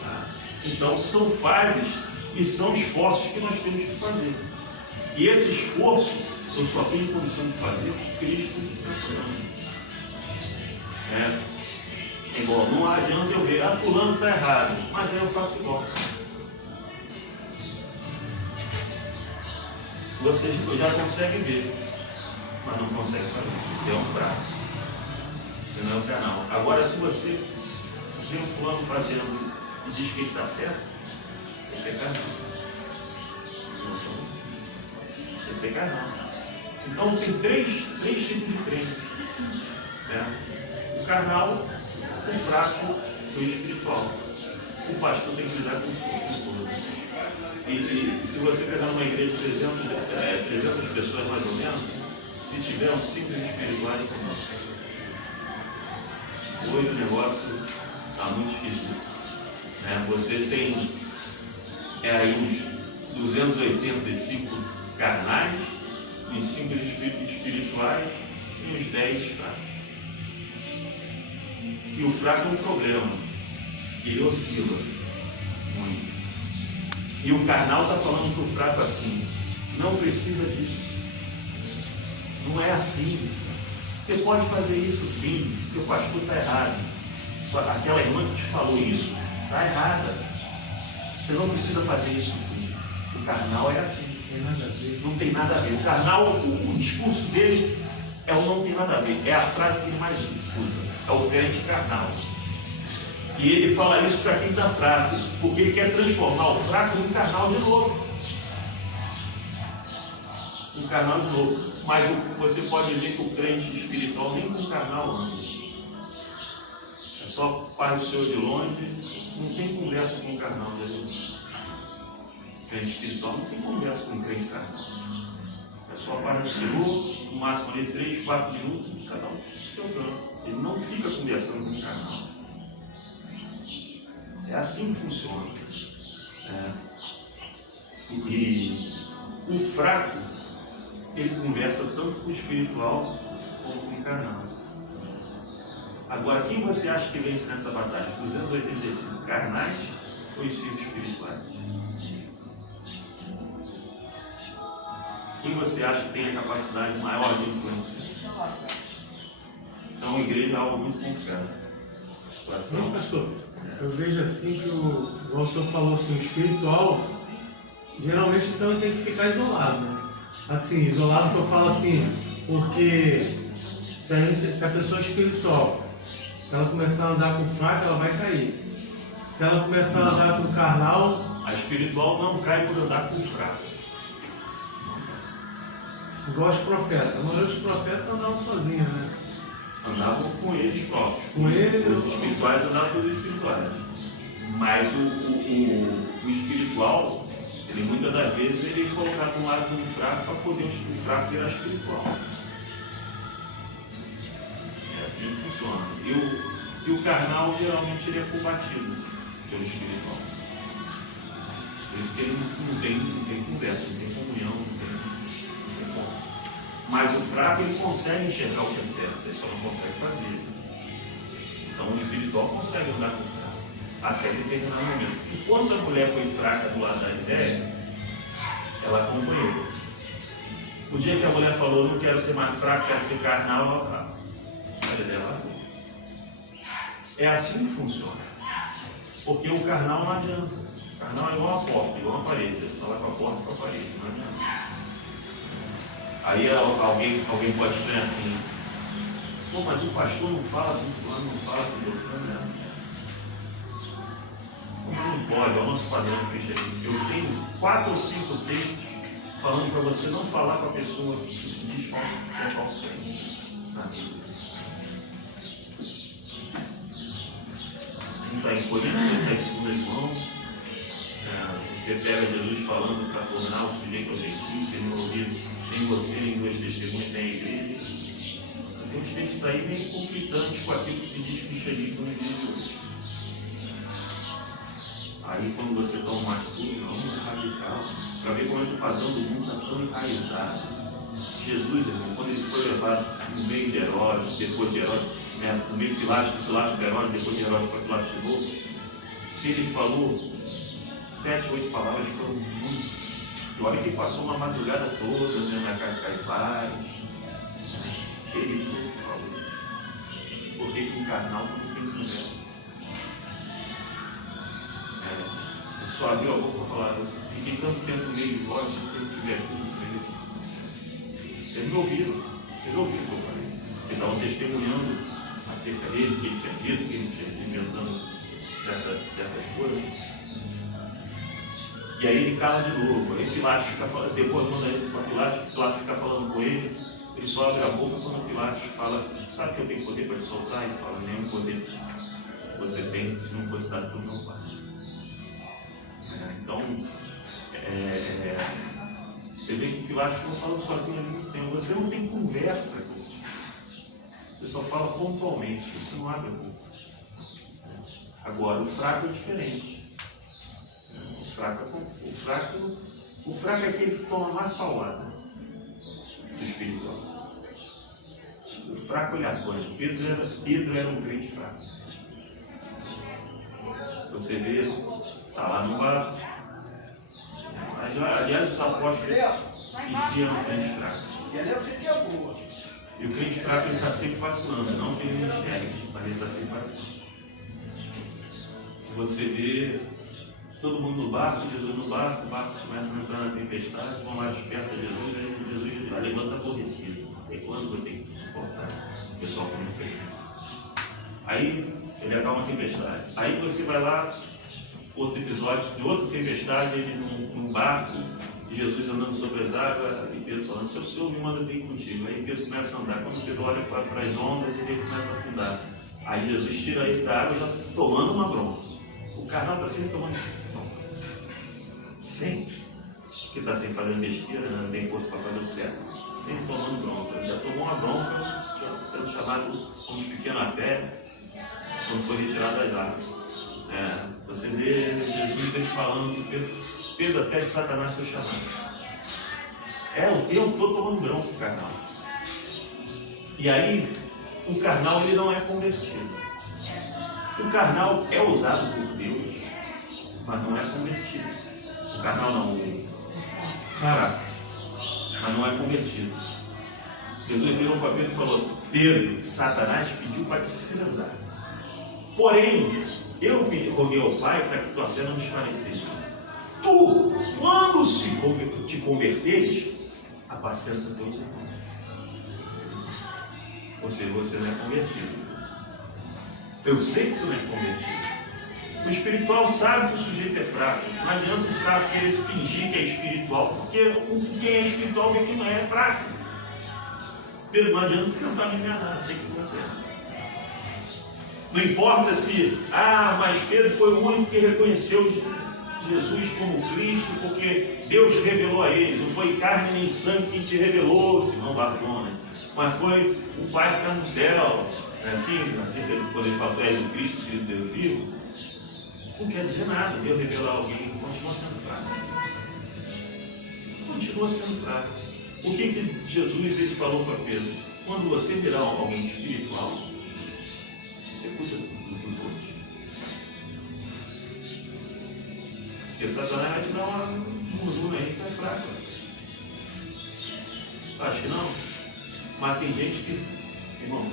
Tá? Então são fases e são esforços que nós temos que fazer. E esse esforço eu só tenho condição de fazer porque Cristo está falando. É igual, não adianta eu ver, fulano está errado, mas aí eu faço igual. Você já consegue ver, mas não consegue fazer. Você é um fraco. Você não é um canal. Agora, se você vê um fulano fazendo e diz que ele está certo, você é canal. Você é canal. Então tem três tipos de crente. O carnal, o fraco e o espiritual. O pastor tem que lidar com isso. E se você pegar numa igreja de 300 pessoas mais ou menos, se tiver uns 5 espirituais, hoje o negócio está muito esquisito. Você tem aí uns 285 carnais, uns 5 espirituais e uns 10 fracos. E o fraco é um problema, ele oscila muito. E o carnal está falando para o fraco assim, não precisa disso. Não é assim. Você pode fazer isso sim, porque o pastor está errado. Aquela irmã que te falou isso, está errada. Você não precisa fazer isso tudo. O carnal é assim. Não tem nada a ver. O carnal, o discurso dele é o não tem nada a ver. É a frase que ele mais escuta. É o crente carnal. E ele fala isso para quem está fraco, porque ele quer transformar o fraco num carnal de novo. Um carnal de novo. Mas você pode ver que o crente espiritual nem com carnal anda. É só Pai do Senhor de longe, não tem conversa com o carnal dele. O crente espiritual não tem conversa com o crente carnal. É só Pai do Senhor, no máximo ali 3, 4 minutos, cada um no seu canto. Ele não fica conversando com o carnal. É assim que funciona. E o fraco, ele conversa tanto com o espiritual como com o carnal. Agora, quem você acha que vence nessa batalha? Os 285 carnais ou os 5 espirituais? Quem você acha que tem a capacidade maior de influência? Então, a igreja é algo muito complicado. Não, pastor. Eu vejo assim que igual o senhor falou assim, o espiritual, geralmente então ele tem que ficar isolado, né? Assim, isolado que eu falo assim, porque se a pessoa é espiritual, se ela começar a andar com o fraco, ela vai cair. Se ela começar a andar com o carnal... A espiritual não cai por andar com o fraco. Igual os profetas. A maioria dos profetas andavam sozinhos, né? Andavam com eles próprios. Com eles, os espirituais andavam com os espirituais. Mas o espiritual, ele muitas das vezes ele é colocado no lado do fraco para poder o fraco virar espiritual. É assim que funciona. E o carnal geralmente ele é combatido pelo espiritual. Por isso que ele não tem conversa, não tem comunhão, não tem como. Mas o fraco ele consegue enxergar o que é certo, ele só não consegue fazer. Então o espiritual consegue andar com o fraco, até determinado momento. E quando a mulher foi fraca do lado da ideia, ela acompanhou. O dia que a mulher falou, não quero ser mais fraco, quero ser carnal, ela é assim que funciona. Porque o carnal não adianta. O carnal é igual uma porta, igual uma parede. Você fala com a porta com a parede, não adianta. Aí alguém pode estranhar assim, pô, mas o pastor não fala com fulano, não fala com outro, não. Como não pode, é o nosso padrão de cristianismo. Eu tenho 4 ou 5 textos falando para você não falar com a pessoa que se diz falso, que é falso crente. Um está em Coríntios, outro está em 2 João. Você pega Jesus falando para tornar o sujeito ao gentil, se não ouvir nem você, nem 2 testemunhas, nem a igreja. Tem uns textos textos aí meio conflitantes com aquilo que se diz cristianismo nos dias de hoje. Aí quando você toma uma atitude muito radical, para ver como é que o padrão do mundo está tão enraizado. Jesus, irmão, quando ele foi levado no meio de Herodes, depois de Herodes, no meio de Pilatos de Herodes, depois de Herodes para Pilatos de novo, se ele falou 7, 8 palavras, foram muito. E olha que ele passou uma madrugada toda dentro da casa de Caifás. Ele tudo falou. Porque com o carnal não tem conversa. Eu só abri a boca para falar, eu fiquei tanto tempo no meio de vós, que eu tiver tudo feito. Vocês me ouviram o que eu falei. Eles estavam testemunhando acerca dele, que ele tinha dito, que ele tinha inventando certas coisas. E aí ele cala de novo. Aí Pilatos fica falando, depois manda ele para Pilatos fica falando com ele, ele só abre a boca quando Pilatos fala, sabe que eu tenho poder para te soltar? Ele fala, nenhum poder que você tem, se não fosse dado por meu pai. Então, você vê que Pilatos não fala sozinho há muito tempo. Você não tem conversa com esses caras. Você só fala pontualmente. Você não abre a boca. Agora, o fraco é diferente. O fraco é aquele que toma mais paulada do espiritual. O fraco ele apanha. Pedro era um crente fraco. Você vê, está lá no barco. Aliás, os apóstolos ensinam o crente fraco. E o crente fraco está sempre vacilando, não que ele não enxergue, mas ele está sempre vacilando. Você vê todo mundo no barco, Jesus no barco, o barco começa a entrar na tempestade, vão lá desperta Jesus, aí Jesus já levanta aborrecido. E quando vai ter que suportar o pessoal como fez? Aí ele acalma a tempestade. Aí você vai lá, outro episódio de outra tempestade, ele num barco, Jesus andando sobre as águas, e Pedro falando, se o Senhor me manda vir contigo. Aí Pedro começa a andar, quando Pedro olha para as ondas, ele começa a afundar. Aí Jesus tira ele da água, já tomando uma bronca. O carnal está sempre tomando bronca. Sempre. Porque está sempre fazendo besteira, não tem força para fazer o certo. Sempre tomando bronca. Ele já tomou uma bronca, já sendo chamado como pequeno a fé, quando foi retirado das águas. Você vê Jesus falando que Pedro até de Satanás foi chamado. O tempo todo tomando bronca do carnal. E aí, o carnal ele não é convertido. O carnal é usado por Deus, mas não é convertido. O carnal não, fraco, mas não é convertido. Jesus virou para Pedro e falou, Pedro, Satanás pediu para te cilandar. Porém, eu roguei ao Pai para que tua fé não desfalecesse. Tu, quando te converteres, apacenta teus irmãos. Você não é convertido. Eu sei que tu não é convertido. O espiritual sabe que o sujeito é fraco. Não adianta o fraco querer se fingir que é espiritual, porque quem é espiritual vê que não é fraco. Pedro, não adianta você tentar me enganar, eu sei que você é. Não importa se, mas Pedro foi o único que reconheceu Jesus como Cristo, porque Deus revelou a ele. Não foi carne nem sangue quem te revelou, Simão Barjona, mas foi o Pai que está no céu. Assim quando ele fala, tu és o Cristo, Filho de Deus vivo, não quer dizer nada. Deus revelar alguém, continua sendo fraco. Continua sendo fraco. O que Jesus ele falou para Pedro? Quando você virar alguém espiritual, você cuida dos outros. Porque Satanás vai te dar uma murmura aí que é fraco. Acho que não. Mas tem gente que, irmão,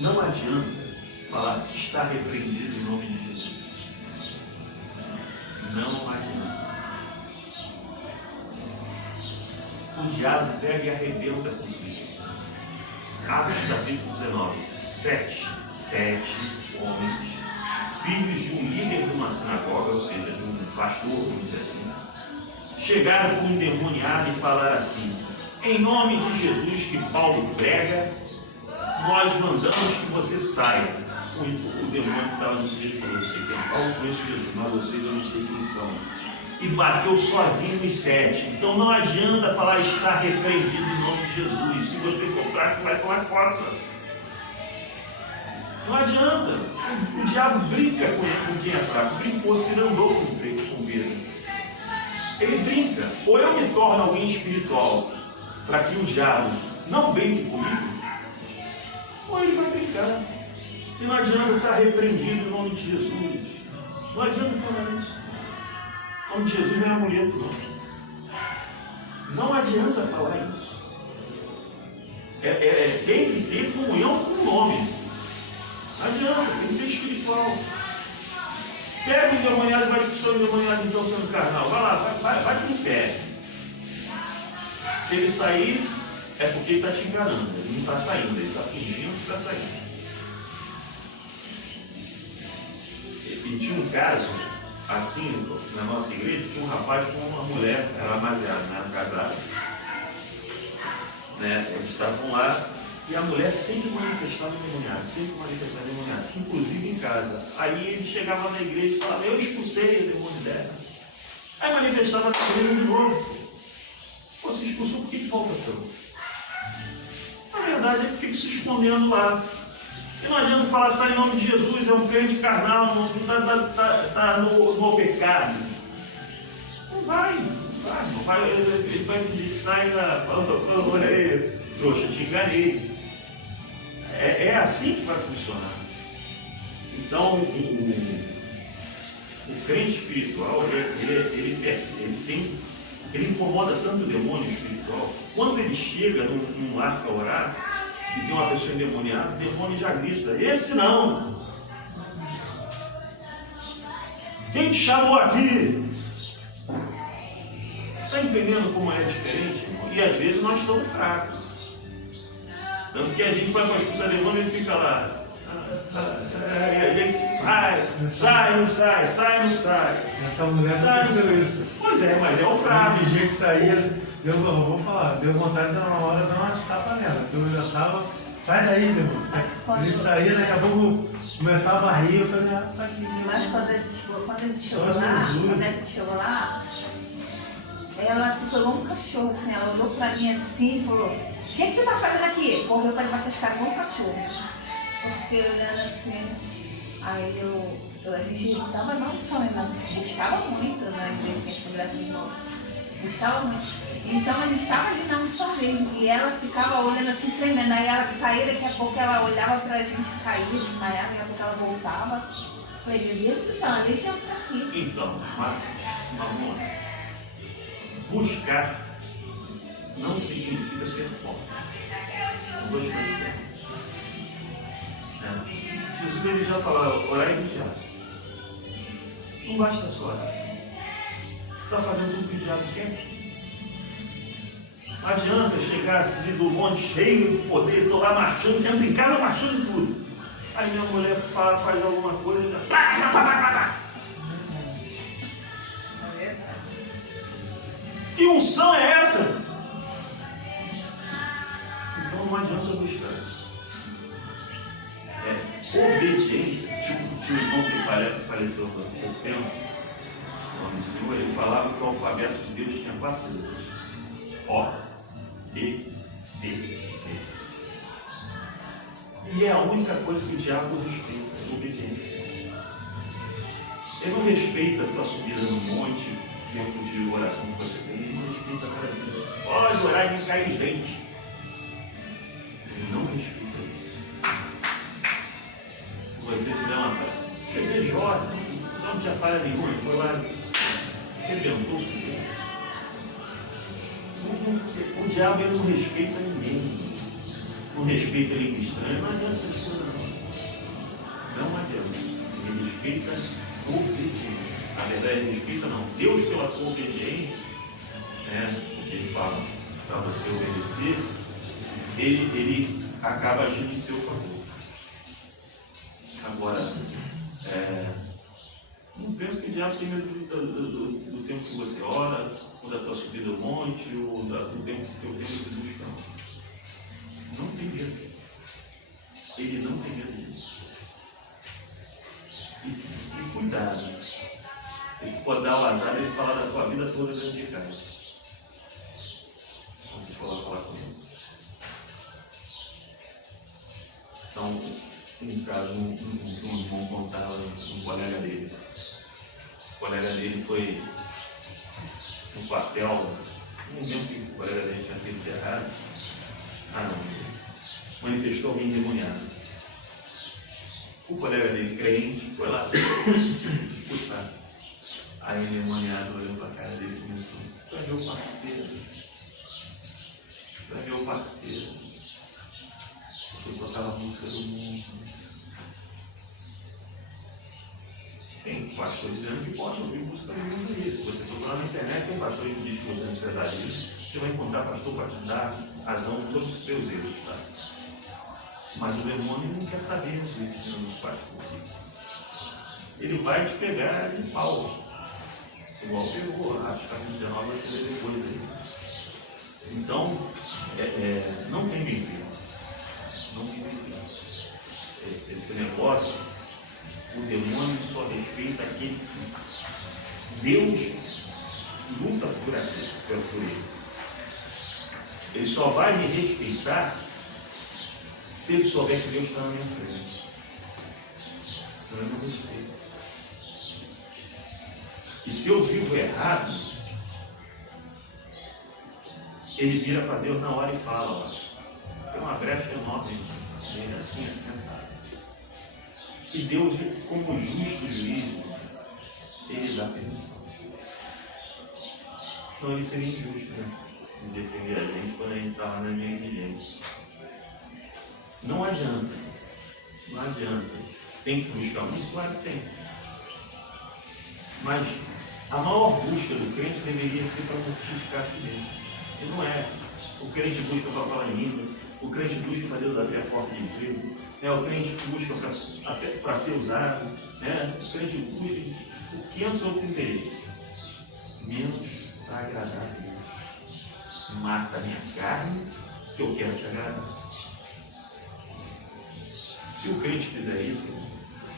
não adianta falar que está repreendido em nome de Jesus. Não adianta. O diabo pega e arrebenta com isso. Atos capítulo 19. 7 homens, filhos de um líder de uma sinagoga, ou seja, de um pastor, vamos dizer assim, chegaram com um endemoniado e falaram assim: em nome de Jesus que Paulo prega, nós mandamos que você saia. O demônio que estava no sujeito falou: eu sei que é Paulo, conheço Jesus, mas vocês eu não sei quem são. E bateu sozinho nos 7. Então não adianta falar está repreendido em nome de Jesus. Se você for fraco, vai tomar coça. Não adianta. O diabo brinca com quem é fraco. Brincou, se andou com Pedro. Ele brinca. Ou eu me torno alguém espiritual para que o diabo não brinque comigo, ou ele vai brincar. E não adianta estar repreendido em nome de Jesus. Não adianta falar isso. O nome de Jesus não é amuleto, não. Não adianta falar isso. Tem que ter comunhão com o nome. Não adianta, tem que ser espiritual. Pega o endemoniado e vai expulsar o endemoniado então sendo carnal. Vai lá, vai com fé. Se ele sair, é porque ele está te enganando. Ele não está saindo, ele está fingindo que está saindo. E tinha um caso, assim, na nossa igreja, tinha um rapaz com uma mulher, era amazada, não era casada. Né? Eles estavam lá e a mulher sempre manifestava endemoniado, inclusive em casa. Aí ele chegava na igreja e falava, eu expulsei o demônio dela. Aí manifestava na igreja de novo. Você expulsou, por que volta tanto? Na verdade, ele fica se escondendo lá. E não adianta falar, sai em nome de Jesus, é um crente carnal, não está no pecado. Não vai. Ele vai fingir que sai lá, falando, olha, trouxa, te enganei. É assim que vai funcionar. Então, o crente espiritual, ele incomoda tanto o demônio espiritual. Quando ele chega num lar para orar, e tem uma pessoa endemoniada, o demônio já grita, esse não! Quem te chamou aqui? Está entendendo como é diferente, irmão? E às vezes nós estamos fracos. Tanto que a gente vai para expulsar demônio e ele fica lá. Sai, não sai. Essa mulher aconteceu isso. Pois é, mas é o fraco. Teve gente que saía, vou falar, deu vontade de dar uma hora, dar uma tapa nela. Então eu já estava, sai daí, meu irmão. Ele saía, daqui a pouco começava a rir, eu falei, tá aqui. Mas quando a gente chegou lá, ela pegou um cachorro, assim, ela olhou pra mim assim e falou, o que tu tá fazendo aqui? Correu pra debaixo das caras igual um cachorro. Eu fiquei olhando assim, aí a gente não estava não falando, buscava muito na igreja que a gente foi comigo, buscava muito. Então a gente estava ali na missão mesmo, e ela ficava olhando assim, tremendo. Aí ela saía, daqui a pouco ela olhava pra gente cair, desmaiava, daqui a pouco ela voltava. Eu falei, meu Deus do céu, deixa eu ficar aqui. Então, vamos lá. Buscar não significa ser forte. São duas coisas diferentes. Jesus ele já falou, orar e vigiar. Não basta só orar. Você está fazendo tudo que o diabo quer? Não adianta chegar assim do monte cheio de poder, estou lá marchando, dentro em casa marchando tudo. Aí minha mulher faz alguma coisa e já. Que unção é essa? Então não adianta buscar. Obediência. Tinha um irmão que faleceu há pouco tempo, o nome do Senhor, ele falava que o alfabeto de Deus tinha 4 letras. O, D, D, C. E é a única coisa que o diabo respeita, a obediência. Ele não respeita a tua subida no monte, tempo de oração que você tem, ele não respeita a cada vida. Pode orar e me cair os dentes. Ele não respeita isso. Se você tiver uma frase, você vê Jó, não tinha falha nenhuma, ele foi lá e arrebentou o sujeito. O diabo ele não respeita ninguém. Não respeita língua estranha, não adianta essas coisas não. Não adianta. Ele respeita obediência. Na verdade, ele respeita não. Deus pela sua obediência, porque ele fala para você obedecer, ele acaba agindo em seu favor. Agora, não penso que o diabo tem medo do tempo que você ora, ou da tua subida ao monte, ou do tempo que eu tenho de buscar. Não tem medo. Ele não tem medo disso. E cuidado. Ele pode dar o azar e falar da tua vida toda dentro de casa. Quando tu for lá falar comigo. Então, um caso, um irmão contava um colega dele. O colega dele foi no quartel, não lembro o que o colega dele tinha feito de errado. Manifestou alguém endemoniado. O colega dele, crente, foi lá expulsar. Aí o endemoniado olhou para a cara dele e começou: "Vai ver o parceiro, vai ver o parceiro." Ele tocava a música do mundo. Tem pastor dizendo que pode ouvir música do mundo aí. Se você procurar na internet, tem pastor que diz que você não precisa dar isso. Você vai encontrar pastor para te dar razão de todos os seus erros, tá? Mas o demônio não quer saber do ensino do pastor. Ele vai te pegar de pau. Igual pegou, acho que a 19 vai ser depois aí. Então, não tem bem. Não tem bem. Esse negócio, o demônio só respeita aquele que Deus luta por ele. Ele só vai me respeitar se ele souber que Deus está na minha frente. Então eu não respeito. E se eu vivo errado, ele vira para Deus na hora e fala: "Ó, tem uma brecha enorme, assim, assado." E Deus, como justo juiz, ele dá permissão. Senão ele seria injusto, né? De defender a gente quando a gente estava na minha igreja. Não adianta. Tem que buscar muito? Claro que tem. Mas a maior busca do crente deveria ser para mortificar a si mesmo. E não é. O crente busca para falar em língua, o crente busca para Deus abrir a porta de emprego, o crente busca para ser usado, o crente busca por 500 outros interesses, menos para agradar a Deus. Mata a minha carne, que eu quero te agradar. Se o crente fizer isso,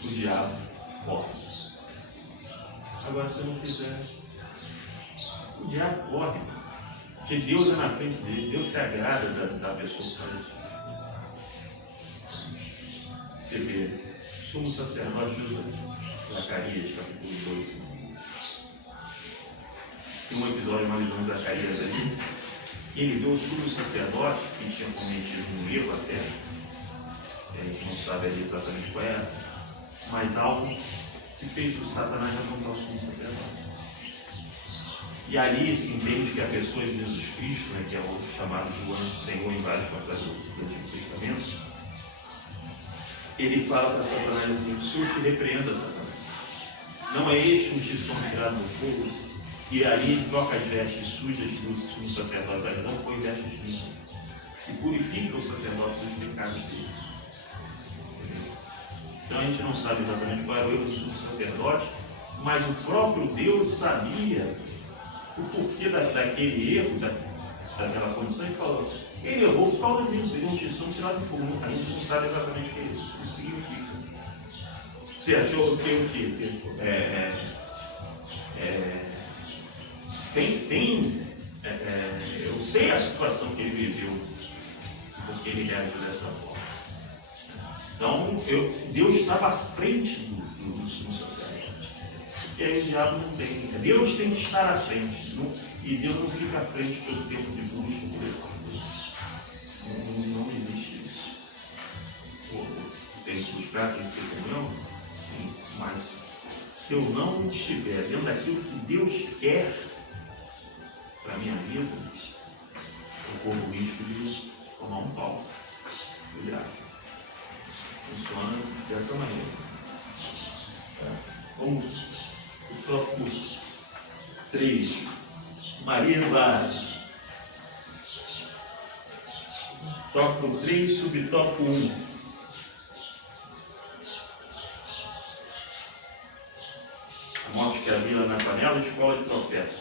o diabo corre. Agora, se eu não fizer, o diabo corre. Porque Deus é na frente dele, Deus se agrada da pessoa que faz isso. Você vê, sumo sacerdote Zacarias, capítulo 2. Tem um episódio mais ou menos de Zacarias ali. Ele vê o sumo sacerdote que tinha cometido um erro até. A gente não sabe ali exatamente qual era, mas algo que fez o Satanás apontar o sumo sacerdote. E ali se entende que a pessoa de Jesus Cristo, que é o chamado de anjo Senhor em várias passagens do Antigo Testamento, ele fala para Satanás assim: "O Senhor te repreenda, Satanás. Não é este um tição tirado do fogo?" E ali ele troca as vestes sujas do sumo sacerdote da visão, põe vestes limpas e purifica o sacerdote dos pecados dele. Então a gente não sabe exatamente qual era o erro do sumo sacerdote, mas o próprio Deus sabia o porquê daquele erro, daquela condição, e falou: ele errou por causa disso, ele é um tição tirado do fogo. A gente não sabe exatamente o que isso significa. Você achou que o quê? Eu sei a situação que ele viveu, porque ele reagiu dessa forma. Então, Deus estava à frente do sumo sacerdote. E aí o diabo não tem. Deus tem que estar à frente. E Deus não fica à frente pelo tempo de busca. Não existe isso. Tem que buscar, tem que ter comunhão. Sim, mas se eu não estiver dentro daquilo que Deus quer para a minha vida, eu corro o risco de tomar um pau do diabo. Funciona dessa maneira. Vamos para o tópico 3. Maria Vaz. Tópico 3, subtópico 1. A morte que havia na panela, escola de profetas.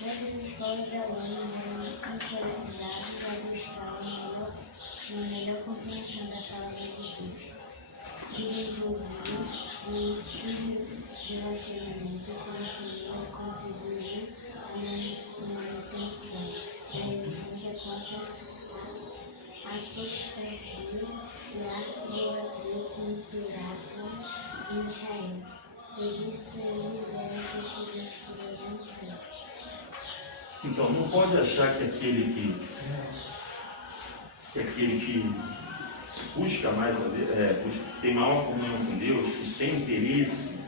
Nessas escolas alunos eram escolarizados a buscar uma melhor compreensão da palavra de Deus, desenvolviam relacionamento, conhecimento, contribuir à manutenção da resistência contra a apostasia e a idolatria que imperavam em Israel. Por isso eles eram perseguidos por exemplo. Então, não pode achar que aquele que busca mais a Deus, tem maior comunhão com Deus, que tem interesse,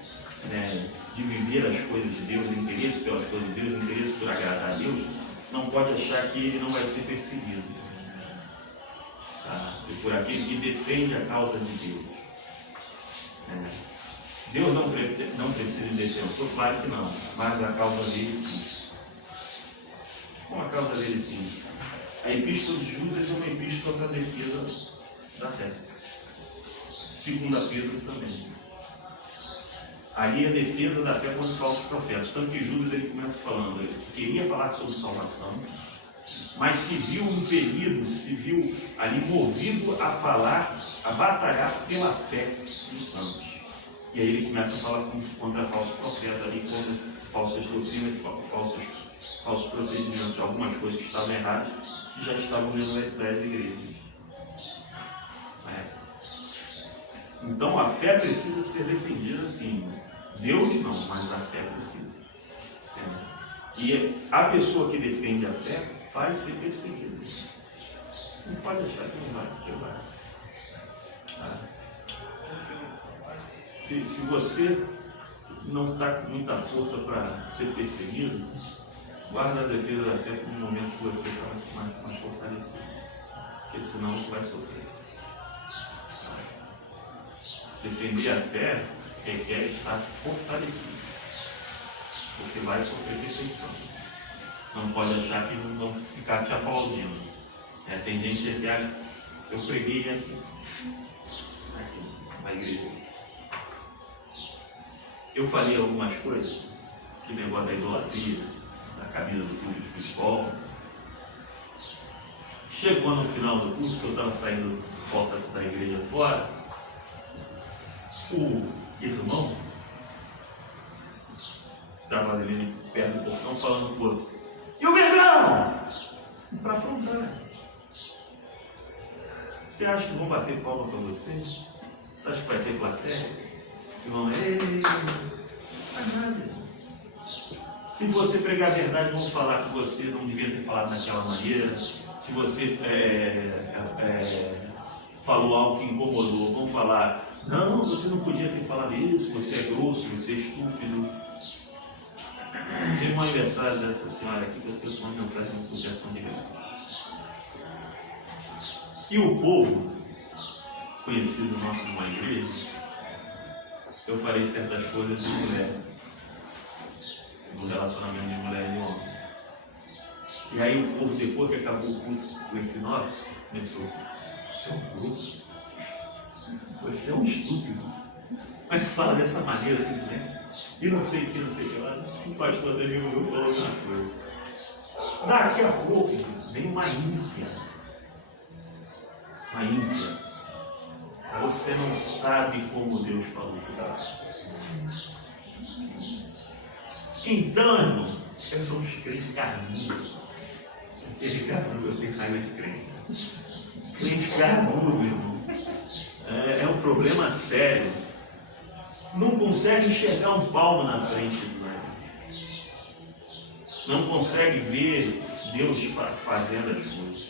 né, de viver as coisas de Deus, interesse pelas coisas de Deus, interesse por agradar a Deus, não pode achar que ele não vai ser perseguido. Tá? E por aquele que defende a causa de Deus. Deus não precisa de defensor, claro que não, mas a causa dele sim. Com a causa dele sim. A epístola de Judas é uma epístola para a defesa da fé. 2 Pedro também. Ali é a defesa da fé contra os falsos profetas. Tanto que Judas ele começa falando, ele queria falar sobre salvação, mas se viu impelido, se viu ali movido a falar, a batalhar pela fé dos santos. E aí ele começa a falar contra falsos profetas ali, contra falsas doutrinas, falsos procedimentos, algumas coisas que estavam erradas, que já estavam dentro das igrejas. Então a fé precisa ser defendida assim. Deus não, mas a fé precisa. E a pessoa que defende a fé vai ser perseguida. Não pode achar que não vai. Se você não está com muita força para ser perseguido, guarda a defesa da fé para um momento que você está mais fortalecido. Porque senão você vai sofrer. Defender a fé requer estar fortalecido. Porque vai sofrer perseguição. Não pode achar que não vão ficar te aplaudindo. Tem gente que acha. Eu preguei aqui na igreja. Eu falei algumas coisas, que negócio da idolatria, da camisa do clube de futebol. Chegou no final do curso, que eu estava saindo de volta da igreja fora, o irmão estava ali perto do portão falando com o outro. E o Mengão? Para afrontar. Você acha que vão bater palma para você? Você acha que vai ser plateia? Irmão, não faz nada. Se você pregar a verdade, vão falar que você não devia ter falado daquela maneira. Se você falou algo que incomodou, vão falar, não, você não podia ter falado isso, você é grosso, você é estúpido. Teve um aniversário dessa senhora aqui que eu trouxe uma mensagem de proteção de graça. E o povo, conhecido nosso numa igreja, eu falei certas coisas de mulher, do relacionamento de mulher e homem. E aí o povo, depois que acabou o culto com esse nosso, pensou, você é um grosso, você é um estúpido, mas fala dessa maneira que mulher, e não sei o que, não sei o que lá. O pastor Daniel falou alguma coisa. Daqui a pouco vem uma ímpia. Uma ímpia. Você não sabe como Deus falou com você. Então, irmão, são os crentes carnudos. Aquele carnudo, eu tenho raiva de crente. Crente carnudo, irmão. É um problema sério. Não consegue enxergar um palmo na frente do nariz. Não consegue ver Deus fazendo as coisas.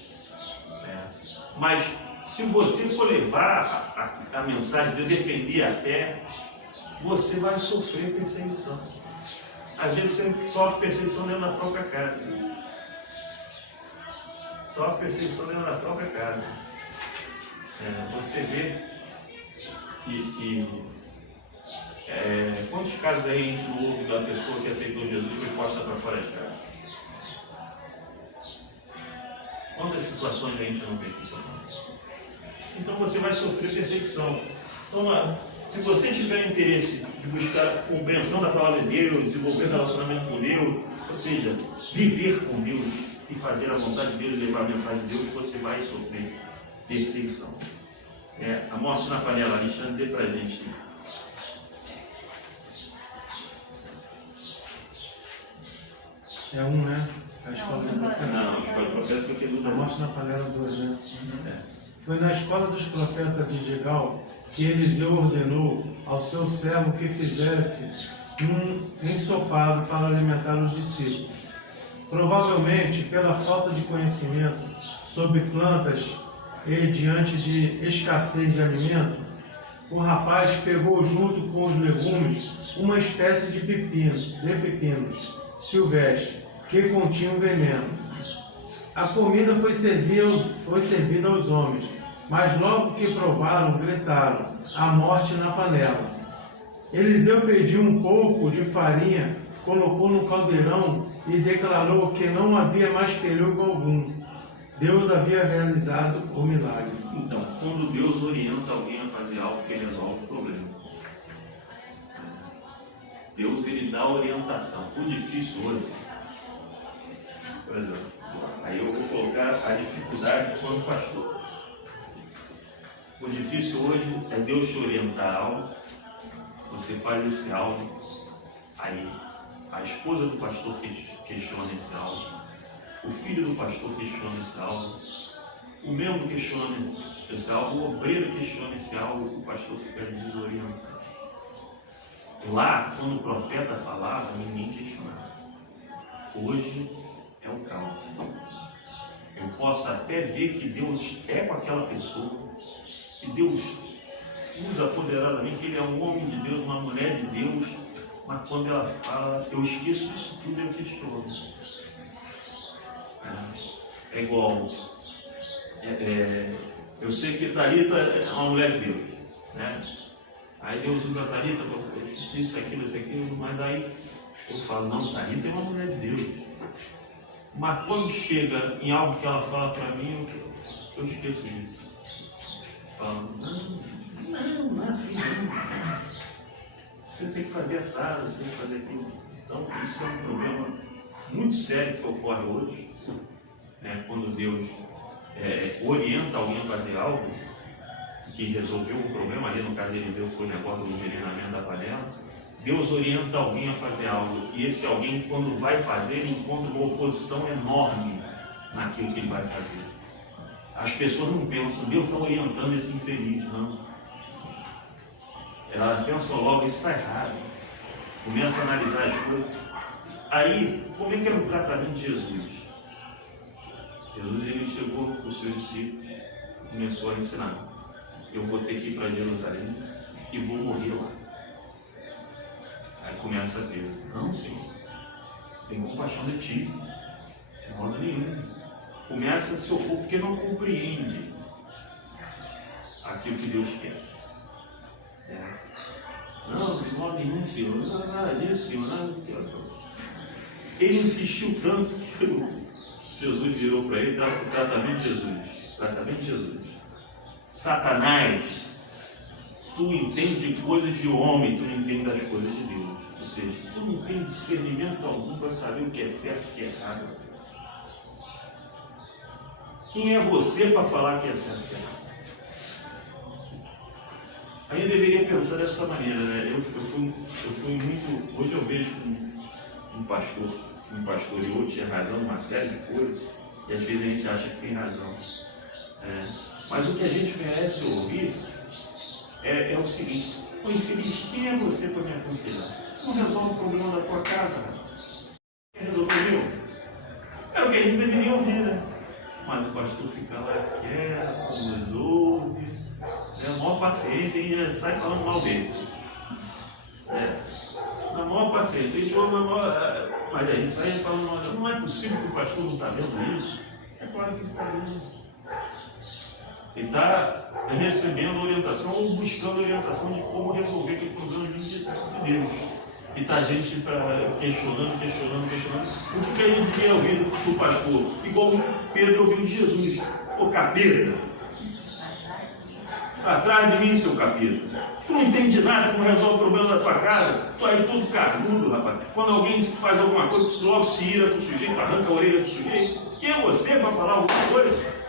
Mas se você for levar a mensagem de defender a fé, você vai sofrer perseguição. Às vezes você sofre perseguição dentro da própria casa. Sofre perseguição dentro da própria casa. Você vê que quantos casos aí a gente não ouve da pessoa que aceitou Jesus e foi posta para fora de casa? Quantas situações a gente não tem isso? Então você vai sofrer perseguição. Então, se você tiver interesse de buscar compreensão da palavra de Deus, desenvolver relacionamento com Deus, ou seja, viver com Deus e fazer a vontade de Deus e levar a mensagem de Deus, você vai sofrer perseguição. A morte na panela, Alexandre, dê pra gente. É um, né? A escola dos profetas. Não, a escola dos profetas foi aquele A do morte na panela 2, né? É. Foi na escola dos profetas de Gigal que Eliseu ordenou ao seu servo que fizesse um ensopado para alimentar os discípulos. Provavelmente, pela falta de conhecimento sobre plantas e diante de escassez de alimento, o rapaz pegou junto com os legumes uma espécie de pepinos silvestres que continham veneno. A comida foi servida aos homens, mas logo que provaram, gritaram: a morte na panela. Eliseu pediu um pouco de farinha, colocou no caldeirão e declarou que não havia mais perigo algum. Deus havia realizado o milagre. Então, quando Deus orienta alguém a fazer algo, que ele resolve o problema. Deus, ele dá orientação. O difícil hoje, por exemplo, aí eu vou colocar a dificuldade quanto pastor. O difícil hoje é Deus te orientar algo, você faz esse algo, aí a esposa do pastor questiona esse algo, o filho do pastor questiona esse algo, o membro questiona esse algo, o obreiro questiona esse algo, o pastor fica desorientado. Lá, quando o profeta falava, ninguém questionava. Hoje é o caos. Eu posso até ver que Deus é com aquela pessoa, que Deus usa poderosamente, que ele é um homem de Deus, uma mulher de Deus, mas quando ela fala, eu esqueço isso tudo e eu questiono. É igual, eu sei que Thalita é uma mulher de Deus, né? Aí Deus usa a Thalita para isso, aquilo, mas aí eu falo, não, Thalita é uma mulher de Deus. Mas quando chega em algo que ela fala para mim, eu esqueço disso. Falo, não é assim não. Você tem que fazer assado, você tem que fazer aquilo. Então isso é um problema muito sério que ocorre hoje, né? Quando Deus orienta alguém a fazer algo que resolveu um problema, ali no caso de Eliseu foi o negócio do envenenamento da panela. Deus orienta alguém a fazer algo e esse alguém, quando vai fazer, ele encontra uma oposição enorme naquilo que ele vai fazer. As pessoas não pensam, Deus está orientando esse infeliz, não. Elas pensam logo, isso está errado. Começa a analisar as coisas. Aí, como é que era o tratamento de Jesus? Jesus, ele chegou com os seus discípulos e começou a ensinar. Eu vou ter que ir para Jerusalém e vou morrer lá. Aí começa Pedro, não, Senhor, tem compaixão de ti, de modo nenhum. Começa a se opor porque não compreende aquilo que Deus quer. Não, de modo nenhum, Senhor, não é nada disso, Senhor, nada disso. Ele insistiu tanto que Jesus virou para ele o tratamento de Jesus. Satanás, tu entende coisas de homem, tu não entende das coisas de Deus. Ou seja, tu não tem discernimento algum para saber o que é certo e o que é errado. Quem é você para falar que é certo e que é errado? Aí eu deveria pensar dessa maneira, né? Eu fui muito. Hoje eu vejo um pastor e outro tinha razão numa série de coisas, e às vezes a gente acha que tem razão. Mas o que a gente merece ouvir é o seguinte: ô infeliz, quem é você para me aconselhar? Não resolve o problema da tua casa, rapaz. Quem resolveu? É o que a gente deveria ouvir, né? Mas o pastor fica lá quieto, não resolve, a maior paciência e já sai falando mal dele. Na maior paciência, a gente ouve mas a gente sai falando mal dele. Não é possível que o pastor não está vendo isso? É claro que ele está vendo. Ele está recebendo orientação ou buscando orientação de como resolver aquele problema de Deus. E está a gente questionando. O que a gente devia ouvir do pastor? Igual Pedro ouviu de Jesus. Ô capeta! Atrás de mim, seu capeta! Tu não entende nada como resolve o problema da tua casa? Tu aí todo carnudo, rapaz. Quando alguém faz alguma coisa, tu logo se ira com o sujeito, arranca a orelha do sujeito. Quem é você para falar alguma coisa?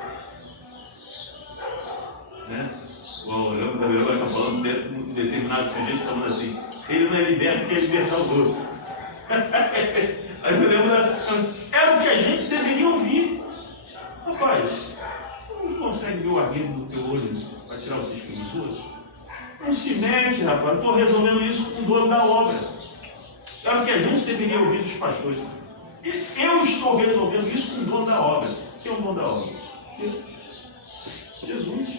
Eu lembro da minha mãe está falando de um determinado sujeito falando assim, ele não é liberto, quer libertar os outros. Aí eu lembro, era o que a gente deveria ouvir. Rapaz, não consegue ver o argueiro no teu olho para tirar o cisco dos outros? Não se mete, rapaz. Eu estou resolvendo isso com o dono da obra. Era o que a gente deveria ouvir dos pastores. Eu estou resolvendo isso com o dono da obra. Quem é o dono da obra? Jesus.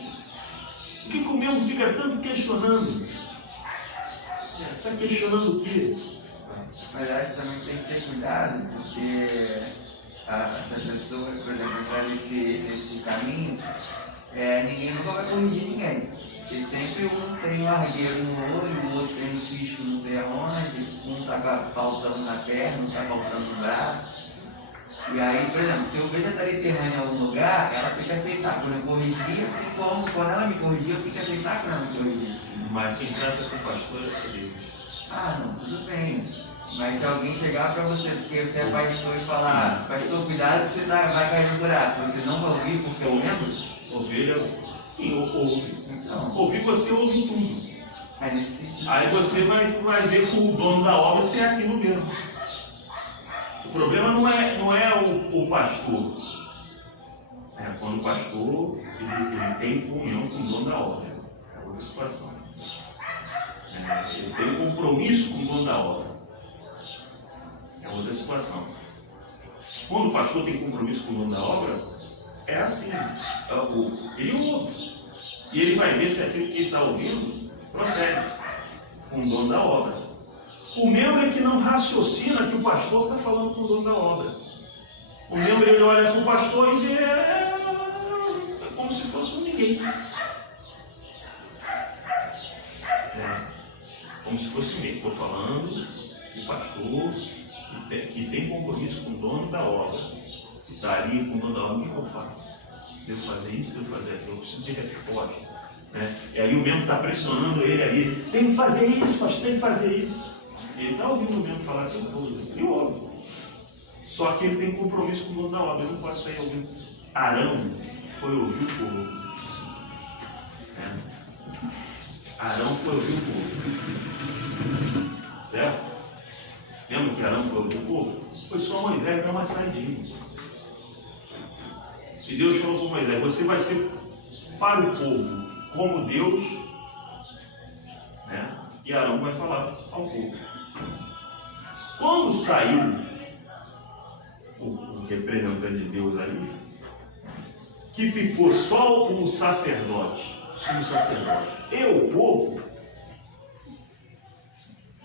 Por que o mesmo fica tanto questionando? Está questionando o quê? Mas eu acho que também tem que ter cuidado, porque essa pessoa, por exemplo, entrar nesse caminho, ninguém nunca vai corrigir ninguém. Porque sempre um tem um argueiro no olho, o outro tem um cisco não sei aonde, um está faltando na perna, um está faltando no braço. E aí, por exemplo, se eu vejo a Thalita errando em algum lugar, ela tem que aceitar. Quando eu corrigir, assim como quando ela me corrigir, eu tenho que aceitar quando ela me corrigir. Mas quem trata com o pastor é Deus. Ah, não, tudo bem. Mas se alguém chegar para você, porque você é pastor, e falar, pastor, cuidado que você vai cair no buraco, você não vai ouvir porque eu lembro? Ovelha, sim, ouve. Então, Ouvir você ouve tudo. nesse Aí você vai ver com o dono da obra se é aquilo mesmo. O problema não é o pastor. É quando o pastor ele tem comunhão com o dono da obra. É outra situação. Ele tem compromisso com o dono da obra. É outra situação. Quando o pastor tem compromisso com o dono da obra, é assim. Ele ouve. E ele vai ver se aquilo que ele está ouvindo procede com o dono da obra. O membro é que não raciocina que o pastor está falando com o dono da obra. O membro ele olha para o pastor e vê como se fosse um ninguém. Como se fosse ninguém. Estou falando do pastor que tem compromisso com o dono da obra. Que está ali com o dono da obra. O que eu faço? Devo fazer isso, devo fazer aquilo. Eu preciso ter resposta. E aí o membro está pressionando ele ali. Tem que fazer isso, pastor, tem que fazer isso. Ele está ouvindo o membro falar aquilo todo. Ele ouve. Só que ele tem compromisso com o dono da obra. Ele não pode sair ouvindo. Arão foi ouvir o povo. Arão foi ouvir o povo. Certo? Lembra que Arão foi ouvir o povo? Foi só Moisés dar uma saidinha. E Deus falou com Moisés: você vai ser para o povo como Deus, e Arão vai falar ao povo. Quando saiu o representante de Deus ali, que ficou só o sacerdote, o sumo sacerdote, e o povo,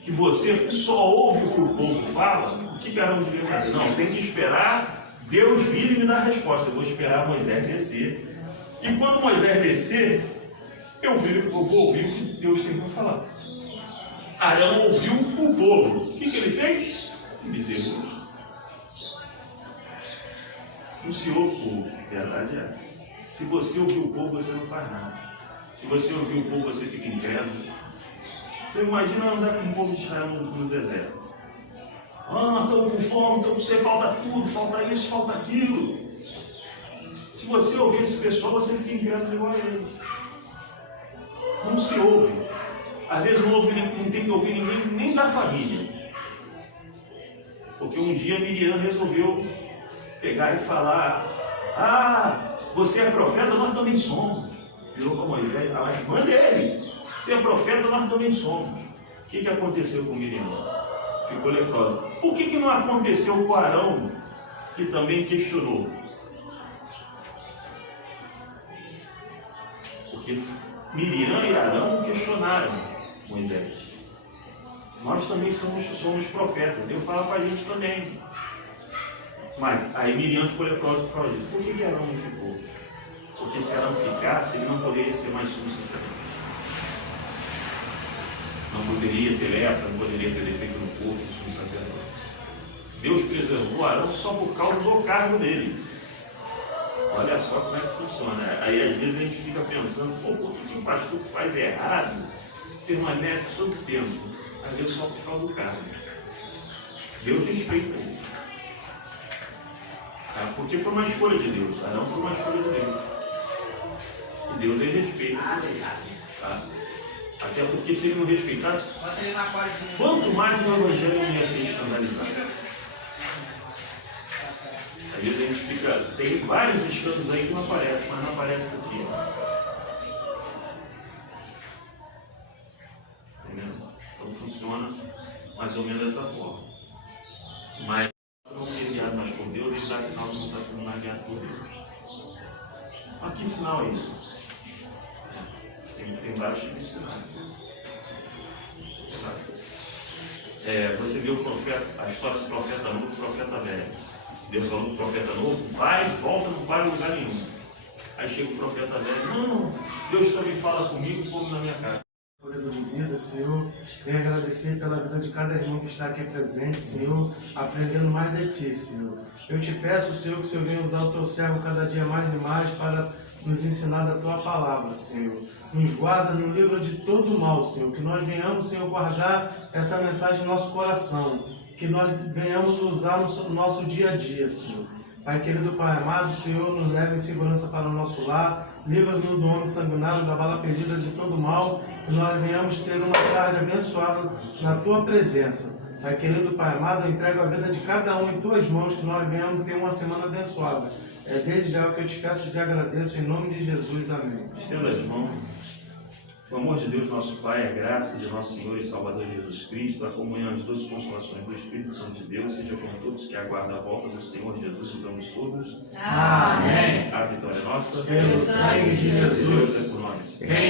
que você só ouve o que o povo fala, o que Arão devia fazer? Não, tem que esperar Deus vir e me dar a resposta. Eu vou esperar Moisés descer. E quando Moisés descer, eu vou ouvir o que Deus tem para falar. Arão ouviu o povo. O que ele fez? Bezerro. Não se ouve o povo. A verdade é essa. Se você ouvir o povo, você não faz nada. Se você ouvir o povo, você fica incrédulo. Você imagina andar com o povo de Israel no deserto. Nós estamos com fome, você falta tudo, falta isso, falta aquilo. Se você ouvir esse pessoal, você fica incrédulo igual a eles. Não se ouve. Às vezes não tem que ouvir ninguém, nem da família. Porque um dia Miriam resolveu pegar e falar: você é profeta, nós também somos. Virou para Moisés, a irmã dele: você é profeta, nós também somos. O que aconteceu com Miriam? Ficou leprosa. Por que não aconteceu com Arão, que também questionou? Porque Miriam e Arão questionaram Moisés. Nós também somos profetas. Deus fala para a gente também. Mas aí Miriam ficou leprosa por causa disso. Por que Arão não ficou? Porque se Arão ficasse, ele não poderia ser mais sumo sacerdote. Não poderia ter lepra, não poderia ter defeito no corpo do sumo sacerdote. Deus preservou Arão só por causa do cargo dele. Olha só como é que funciona. Aí às vezes a gente fica pensando: por que o pastor que faz errado permanece tanto tempo? Às vezes só por causa do cargo. Deus respeita isso. Porque foi uma escolha de Deus. Arão foi uma escolha de Deus. E Deus ele respeita isso. Até porque se ele não respeitasse, quanto mais o evangelho não ia ser escandalizado. Às vezes a gente fica. Tem vários escândalos aí que não aparecem, mas não aparece por quê? Entendeu? Então funciona mais ou menos dessa forma. Mas não ser guiado mais por Deus, ele dá sinal que não está sendo mais guiado por Deus. Mas que sinal é esse? Tem vários tipos de sinais. Você vê o profeta, a história do profeta novo e do profeta velho. Deus falou do profeta novo, vai, volta, não para em lugar nenhum. Aí chega o profeta velho, não, Deus também fala comigo, como na minha casa. Fôlego de vida, Senhor, venho agradecer pela vida de cada irmão que está aqui presente, Senhor, aprendendo mais de Ti, Senhor. Eu te peço, Senhor, que o Senhor venha usar o Teu servo cada dia mais e mais para nos ensinar da Tua palavra, Senhor. Nos guarda, nos livra de todo mal, Senhor, que nós venhamos, Senhor, guardar essa mensagem no nosso coração, que nós venhamos usar no nosso dia a dia, Senhor. Pai querido, Pai amado, Senhor, nos leve em segurança para o nosso lar, livra-nos do homem sanguinário, da bala perdida, de todo mal, que nós venhamos ter uma tarde abençoada na Tua presença. Pai querido, Pai amado, eu entrego a vida de cada um em Tuas mãos, que nós venhamos ter uma semana abençoada. É desde já o que eu te peço e te agradeço, em nome de Jesus, amém. Estenda as mãos. O amor de Deus, nosso Pai, a graça de nosso Senhor e Salvador Jesus Cristo, a comunhão das duas consolações do Espírito Santo de Deus, seja com todos que aguardam a volta do Senhor Jesus, digamos todos. Amém. A vitória é nossa. Pelo sangue de Jesus. Deus é por nós. Quem